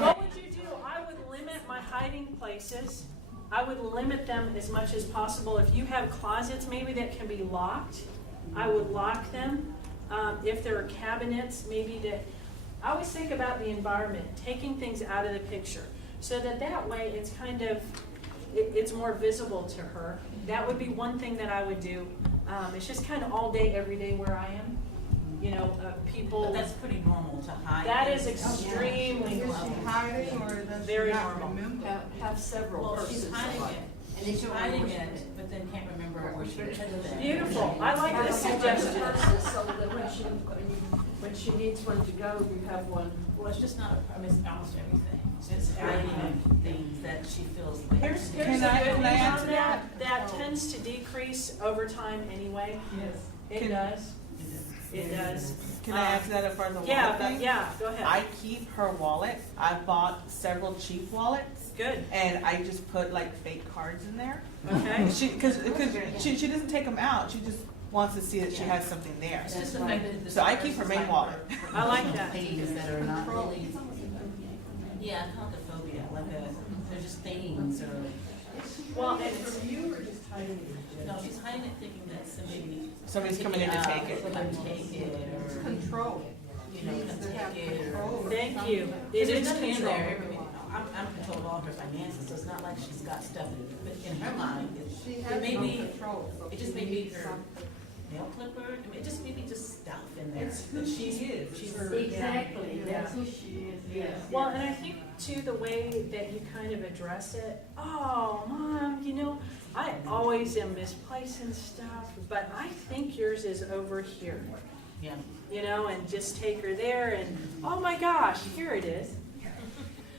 What would you do? I would limit my hiding places. I would limit them as much as possible. If you have closets maybe that can be locked, I would lock them. If there are cabinets, maybe I always think about the environment, taking things out of the picture, so that way it's kind of, it's more visible to her. That would be one thing that I would do. It's just kind of all day, every day where I am. People. But that's pretty normal to hide. That is extremely Is normal. she hiding or does she Very not normal. remember? Have several Well, purses. she's hiding it, and she's hiding it, but then can't remember where she put it. Beautiful. I like this suggestion. So that when she needs one to go, you have one. Well, it's just not, it's almost everything. It's hiding things that she feels like. Here's the Can good I news add on to that. That tends to decrease over time anyway. Yes. It does. It does. Can I add to that as far as the wallet Yeah, thing? yeah, go ahead. I keep her wallet. I bought several cheap wallets. Good. And I just put like fake cards in there. Okay. Because she doesn't take them out. She just wants to see that she has something there. It's just the fact that So I keep her main wallet. I like that. Things that are not really, yeah, I call it phobia, they're just things or. Well, and You were just hiding it. No, she's hiding it thinking that Somebody's coming in to take it. Somebody take it or, Control. you know, Needs to have take it or. control. thank you. It There's is nothing in control. there. I'm controlling all her finances, so it's not like she's got stuff in her mind. She It has may no be, control. So it just she may be needs her something. nail clipper, I mean, it just may be just stuff in there. It's who she is. She's Exactly, Yeah. that's who she is, yes. Well, and I think too, the way that you kind of address it, oh, Mom, I always am misplacing stuff, but I think yours is over here. Yeah. And just take her there and, oh my gosh, here it is.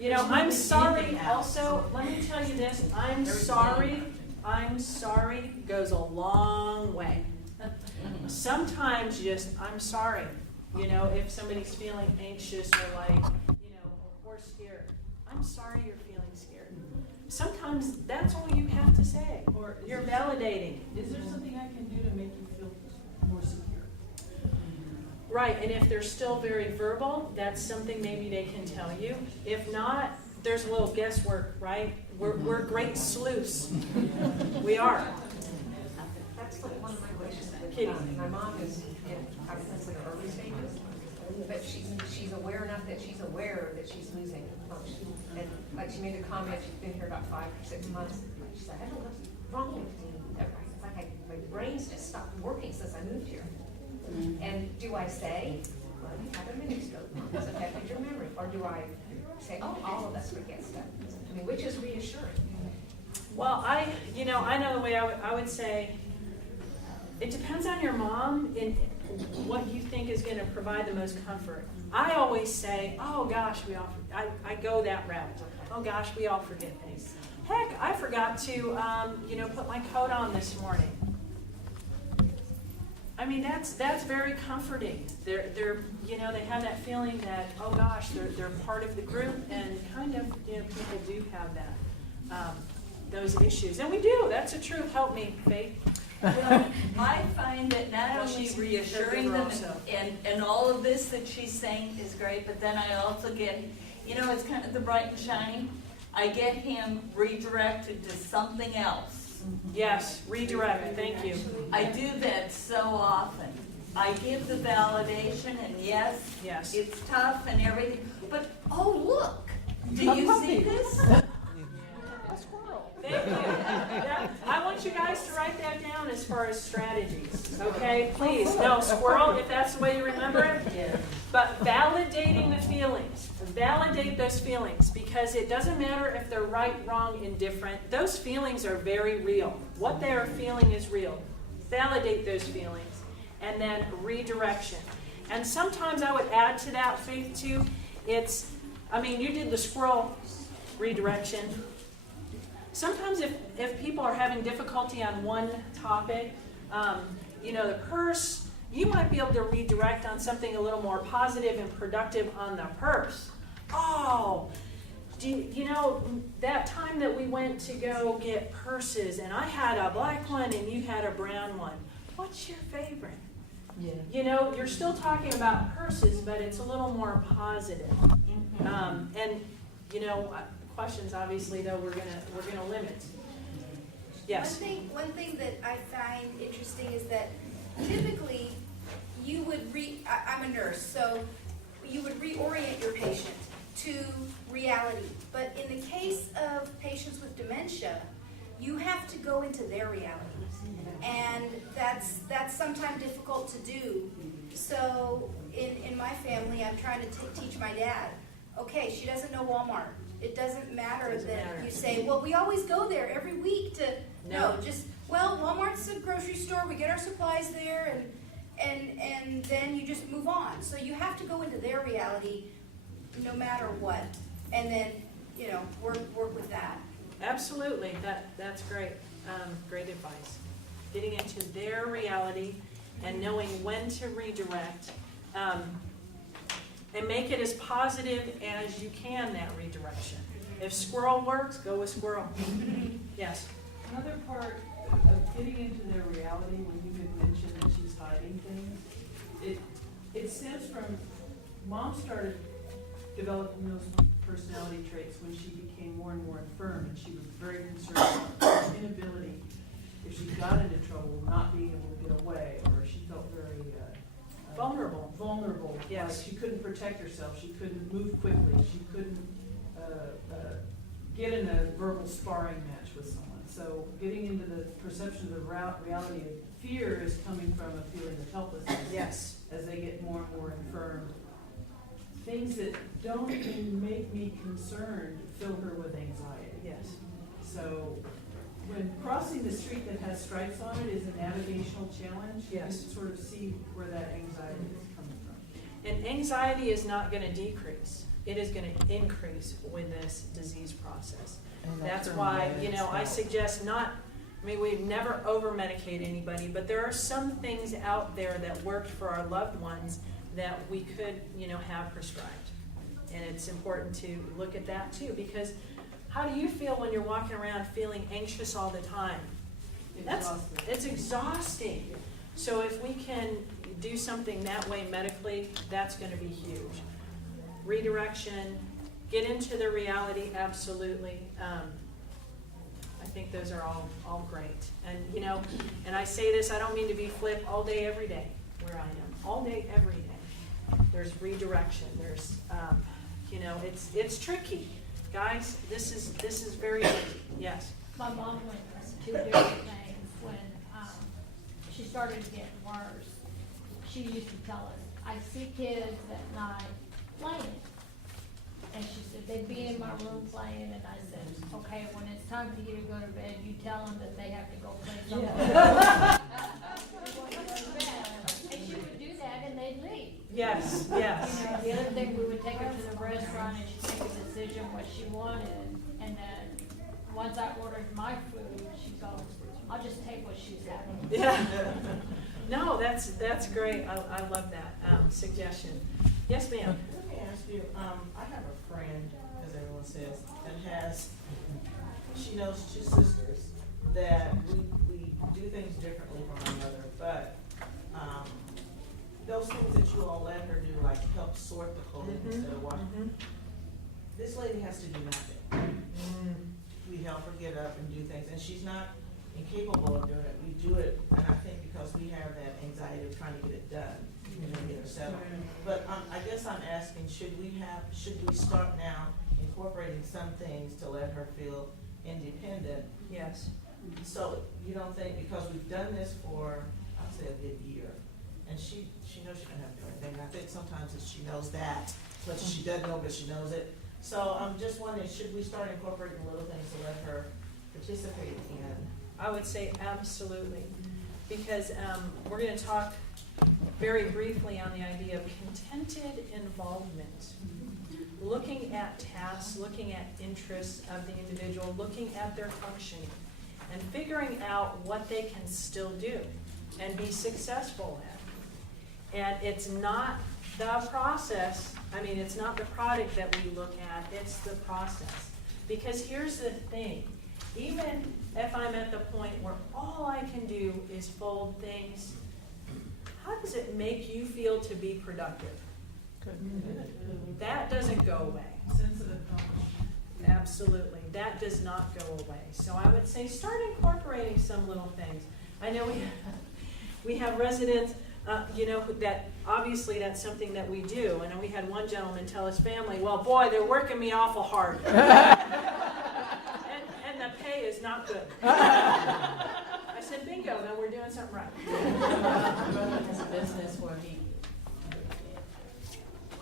I'm sorry also, let me tell you this, I'm sorry goes a long way. Sometimes just, I'm sorry, if somebody's feeling anxious or or scared. I'm sorry you're feeling scared. Sometimes that's all you have to say, or you're validating. Is there something I can do to make you feel more secure? Right, and if they're still very verbal, that's something maybe they can tell you. If not, there's a little guesswork, right? We're great sleuths. We are. That's like one of my wishes. Kitty. My mom is in, I would say, the early stages, but she's aware enough that she's aware that she's losing function. And like she made a comment, she's been here about 5 or 6 months. She said, I don't know what's wrong with me. It's like my brain's just stopped working since I moved here. And do I say, well, you have a mini stroke, it's affected your memory? Or do I say, oh, all of us forget stuff? I mean, which is reassuring. Well, I know the way I would say, it depends on your mom in what you think is going to provide the most comfort. I always say, oh gosh, I go that route. Oh gosh, we all forget things. Heck, I forgot to, put my coat on this morning. I mean, that's very comforting. They're they have that feeling that, oh gosh, they're part of the group, and kind of, people do have that, those issues. And we do, that's the truth. Help me, Faith. Well, I find that not Well, only she's a reassuring caregiver them also. and all of this that she's saying is great, but then I also get, it's kind of the bright and shiny. I get him redirected to something else. Yes, redirect, thank you. I do that so often. I give the validation, and yes, it's tough and everything, but oh, look, do you see this? Thank you. I want you guys to write that down as far as strategies, okay? Please, no, squirrel, if that's the way you remember it. Yeah. But validating the feelings, validate those feelings, because it doesn't matter if they're right, wrong, indifferent. Those feelings are very real. What they are feeling is real. Validate those feelings, and then redirection. And sometimes I would add to that, Faith, too, it's I mean, you did the squirrel redirection. Sometimes if people are having difficulty on one topic, the purse, you might be able to redirect on something a little more positive and productive on the purse. Oh, that time that we went to go get purses, and I had a black one and you had a brown one. What's your favorite? Yeah. You're still talking about purses, but it's a little more positive. Questions, obviously, though, we're gonna limit. Yes. One thing that I find interesting is that typically you would I'm a nurse, so you would reorient your patient to reality. But in the case of patients with dementia, you have to go into their reality. And that's sometimes difficult to do. So in my family, I'm trying to teach my dad, okay, she doesn't know Walmart. It doesn't matter that you say, well, we always go there every week to, no, Walmart's a grocery store, we get our supplies there, and then you just move on. So you have to go into their reality no matter what, and then, work with that. Absolutely, that's great. Great advice. Getting into their reality and knowing when to redirect, and make it as positive as you can, that redirection. If squirrel works, go with squirrel. Yes. Another part of getting into their reality, when you had mentioned that she's hiding things, it stems from Mom started developing those personality traits when she became more and more infirm, and she was very concerned about her inability, if she got into trouble, not being able to get away, or she felt very vulnerable. Yes. Like she couldn't protect herself. She couldn't move quickly. She couldn't get in a verbal sparring match with someone. So getting into the perception of the reality of fear is coming from a feeling of helplessness. Yes. As they get more and more infirm. Things that don't even make me concerned fill her with anxiety. Yes. So when crossing the street that has stripes on it is a navigational challenge, you can sort of see where that anxiety is coming from. And anxiety is not going to decrease. It is going to increase with this disease process. That's why, I suggest we've never over-medicate anybody, but there are some things out there that worked for our loved ones that we could, have prescribed. And it's important to look at that too, because how do you feel when you're walking around feeling anxious all the time? It's exhausting. So if we can do something that way medically, that's going to be huge. Redirection, get into the reality, absolutely. I think those are all great. And and I say this, I don't mean to be flip, all day, every day, where I am. All day, every day. There's redirection. There's, it's tricky. Guys, this is very tricky. Yes. My mom went through 2 different things when she started to get worse. She used to tell us, I see kids at night playing. And she said, they'd be in my room playing, and I said, okay, when it's time for you to go to bed, you tell them that they have to go play something. And she would do that, and they'd leave. Yes. The other thing, we would take her to the restaurant, and she'd make a decision what she wanted, and then once I ordered my food, she'd go, I'll just take what she's having. Yeah. No, that's great. I love that suggestion. Yes, ma'am. Let me ask you, I have a friend, as everyone says, that she knows 2 sisters that we do things differently from my mother, but those things that you all let her do, like help sort the clothing instead of washing, this lady has to do nothing. We help her get up and do things, and she's not incapable of doing it. We do it, and I think because we have that anxiety of trying to get it done and then get her settled. But I guess I'm asking, should we start now incorporating some things to let her feel independent? Yes. So you don't think, because we've done this for, I'd say, a good year, and she knows she doesn't have to do anything. I think sometimes she knows that, but she doesn't know, but she knows it. So I'm just wondering, should we start incorporating little things to let her participate in? I would say absolutely, because we're going to talk very briefly on the idea of contented involvement. looking at tasks, looking at interests of the individual, looking at their functioning, and figuring out what they can still do and be successful at. And it's not the process, it's not the product that we look at, it's the process. Because here's the thing, even if I'm at the point where all I can do is fold things, how does it make you feel to be productive? That doesn't go away. Sensitive competition. Absolutely, that does not go away. So I would say start incorporating some little things. I know we have residents, that obviously that's something that we do. And we had one gentleman tell his family, well, boy, they're working me awful hard. and the pay is not good. I said, bingo, then we're doing something right. My brother has a business where he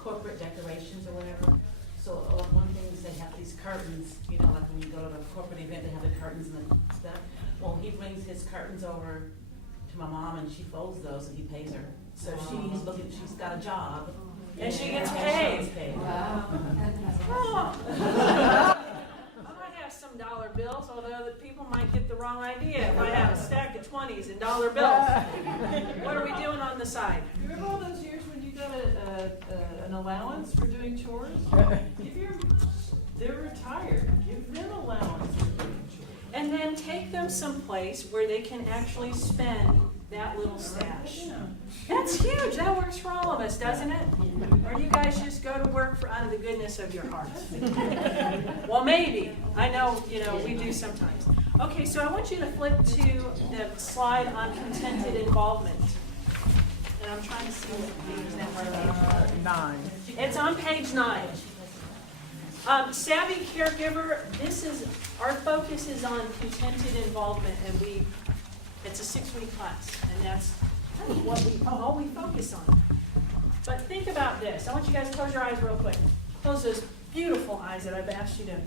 corporate decorations or whatever. So one thing is they have these curtains, like when you go to the corporate event, they have the curtains and the stuff. Well, he brings his curtains over to my mom and she folds those and he pays her. So she's got a job. And she gets paid. Wow. Oh. I might have some dollar bills, although the people might get the wrong idea. If I have a stack of 20s and dollar bills, what are we doing on the side? You remember all those years when you got an allowance for doing chores? They're retired, give them allowance for doing chores. And then take them someplace where they can actually spend that little stash. That's huge. That works for all of us, doesn't it? Or you guys just go to work out of the goodness of your hearts. Well, maybe. I know, we do sometimes. Okay, so I want you to flip to the slide on contented involvement. And I'm trying to see what page that is. 9. It's on page 9. Savvy Caregiver, our focus is on contented involvement, and it's a 6-week class, and that's kind of what all we focus on. But think about this. I want you guys to close your eyes real quick. Close those beautiful eyes that I've asked you to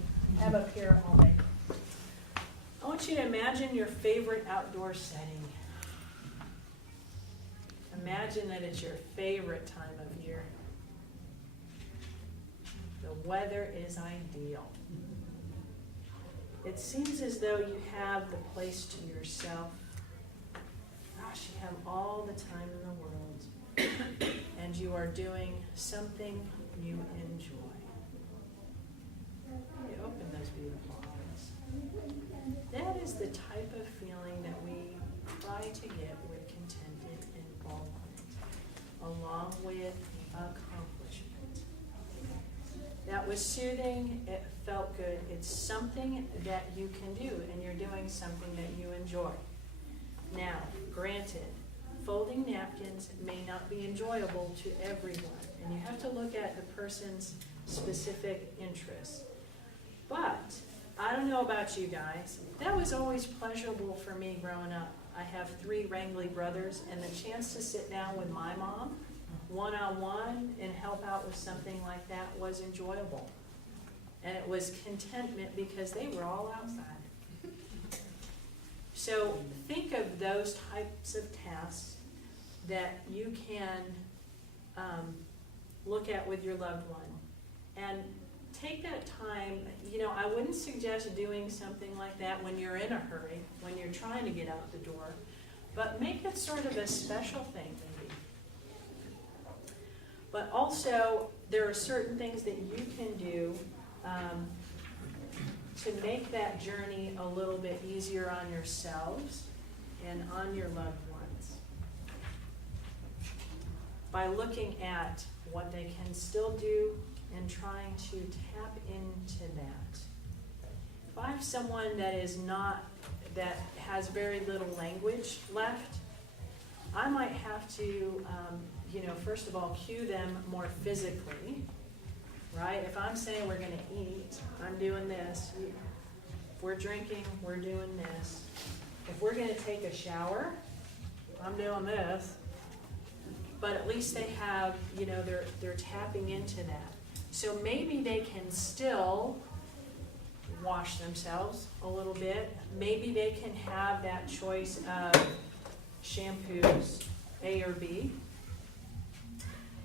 have up here all day. I want you to imagine your favorite outdoor setting. Imagine that it's your favorite time of year. The weather is ideal. It seems as though you have the place to yourself. Gosh, you have all the time in the world. And you are doing something you enjoy. You open those beautiful eyes. That is the type of feeling that we try to get with contented involvement, along with accomplishment. That was soothing, it felt good. It's something that you can do, and you're doing something that you enjoy. Now, granted, folding napkins may not be enjoyable to everyone, and you have to look at the person's specific interests. But I don't know about you guys, that was always pleasurable for me growing up. I have 3 wrangly brothers, and the chance to sit down with my mom one-on-one and help out with something like that was enjoyable. And it was contentment because they were all outside. So think of those types of tasks that you can look at with your loved one. And take that time. I wouldn't suggest doing something like that when you're in a hurry, when you're trying to get out the door. But make it sort of a special thing, maybe. But also, there are certain things that you can do to make that journey a little bit easier on yourselves and on your loved ones. By looking at what they can still do and trying to tap into that. If I have someone that has very little language left, I might have to, first of all, cue them more physically, right? If I'm saying we're going to eat, I'm doing this. If we're drinking, we're doing this. If we're going to take a shower, I'm doing this. But at least they have, they're tapping into that. So maybe they can still wash themselves a little bit. Maybe they can have that choice of shampoos, A or B.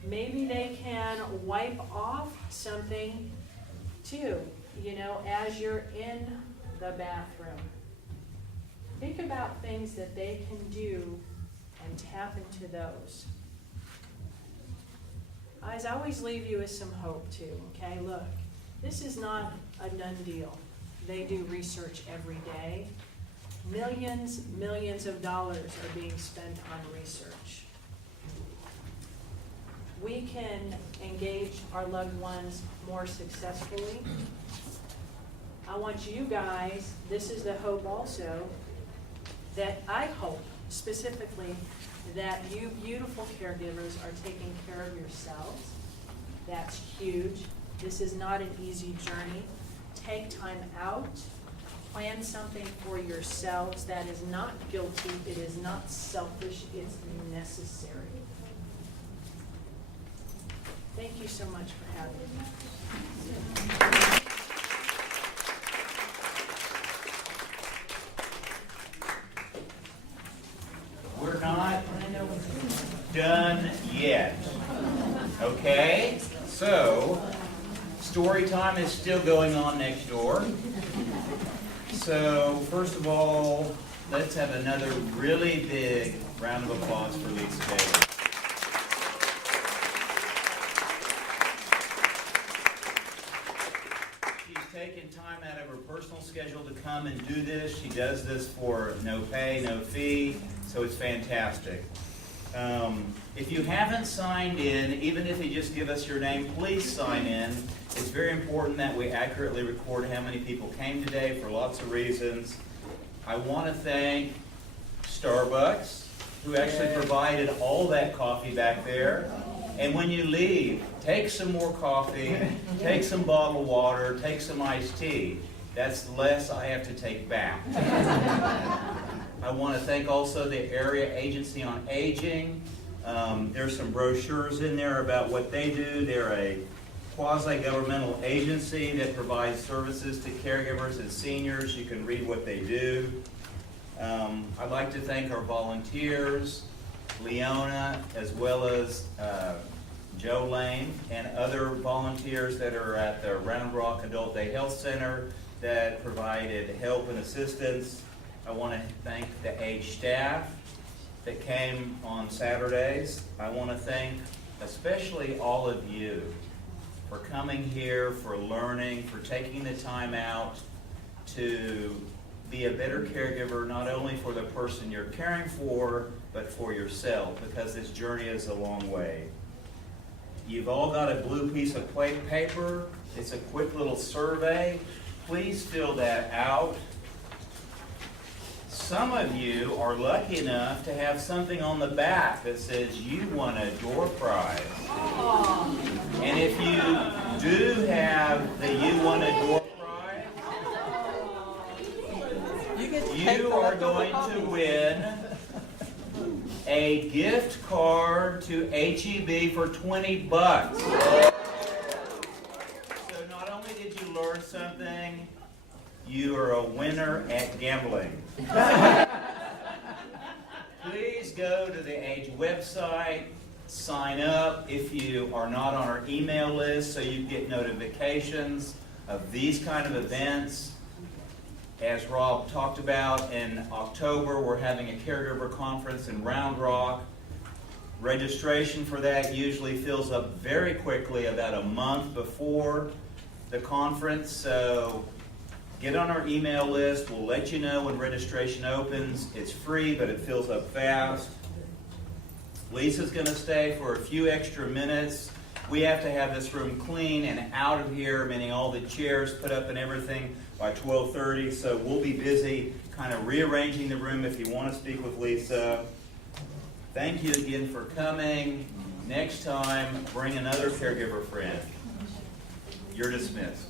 Maybe they can wipe off something too, as you're in the bathroom. Think about things that they can do and tap into those. Guys, I always leave you with some hope too, okay? Look, this is not a done deal. They do research every day. Millions of dollars are being spent on research. We can engage our loved ones more successfully. I want you guys, this is the hope also, that I hope specifically that you beautiful caregivers are taking care of yourselves. That's huge. This is not an easy journey. Take time out. Plan something for yourselves that is not guilty. It is not selfish. It's necessary. Thank you so much for having me. We're not done yet. Okay? So, story time is still going on next door. So, first of all, let's have another really big round of applause for Lisa Daly. She's taken time out of her personal schedule to come and do this. She does this for no pay, no fee, so it's fantastic. If you haven't signed in, even if you just give us your name, please sign in. It's very important that we accurately record how many people came today for lots of reasons. I want to thank Starbucks, who actually provided all that coffee back there. And when you leave, take some more coffee, take some bottled water, take some iced tea. That's less I have to take back. I want to thank also the Area Agency on Aging. There's some brochures in there about what they do. They're a quasi-governmental agency that provides services to caregivers and seniors. You can read what they do. I'd like to thank our volunteers, Leona, as well as Joe Lane, and other volunteers that are at the Round Rock Adult Day Health Center that provided help and assistance. I want to thank the age staff that came on Saturdays. I want to thank especially all of you for coming here, for learning, for taking the time out to be a better caregiver, not only for the person you're caring for, but for yourself, because this journey is a long way. You've all got a blue piece of paper. It's a quick little survey. Please fill that out. Some of you are lucky enough to have something on the back that says you won a door prize. And if you do have the you won a door prize, you are going to win a gift card to HEB for $20. So not only did you learn something, you are a winner at gambling. Please go to the Age website, sign up if you are not on our email list so you get notifications of these kind of events. As Rob talked about, in October we're having a caregiver conference in Round Rock. Registration for that usually fills up very quickly, about a month before the conference, so get on our email list. We'll let you know when registration opens. It's free, but it fills up fast. Lisa's going to stay for a few extra minutes. We have to have this room clean and out of here, meaning all the chairs put up and everything, by 12:30. So we'll be busy kind of rearranging the room if you want to speak with Lisa. Thank you again for coming. Next time, bring another caregiver friend. You're dismissed.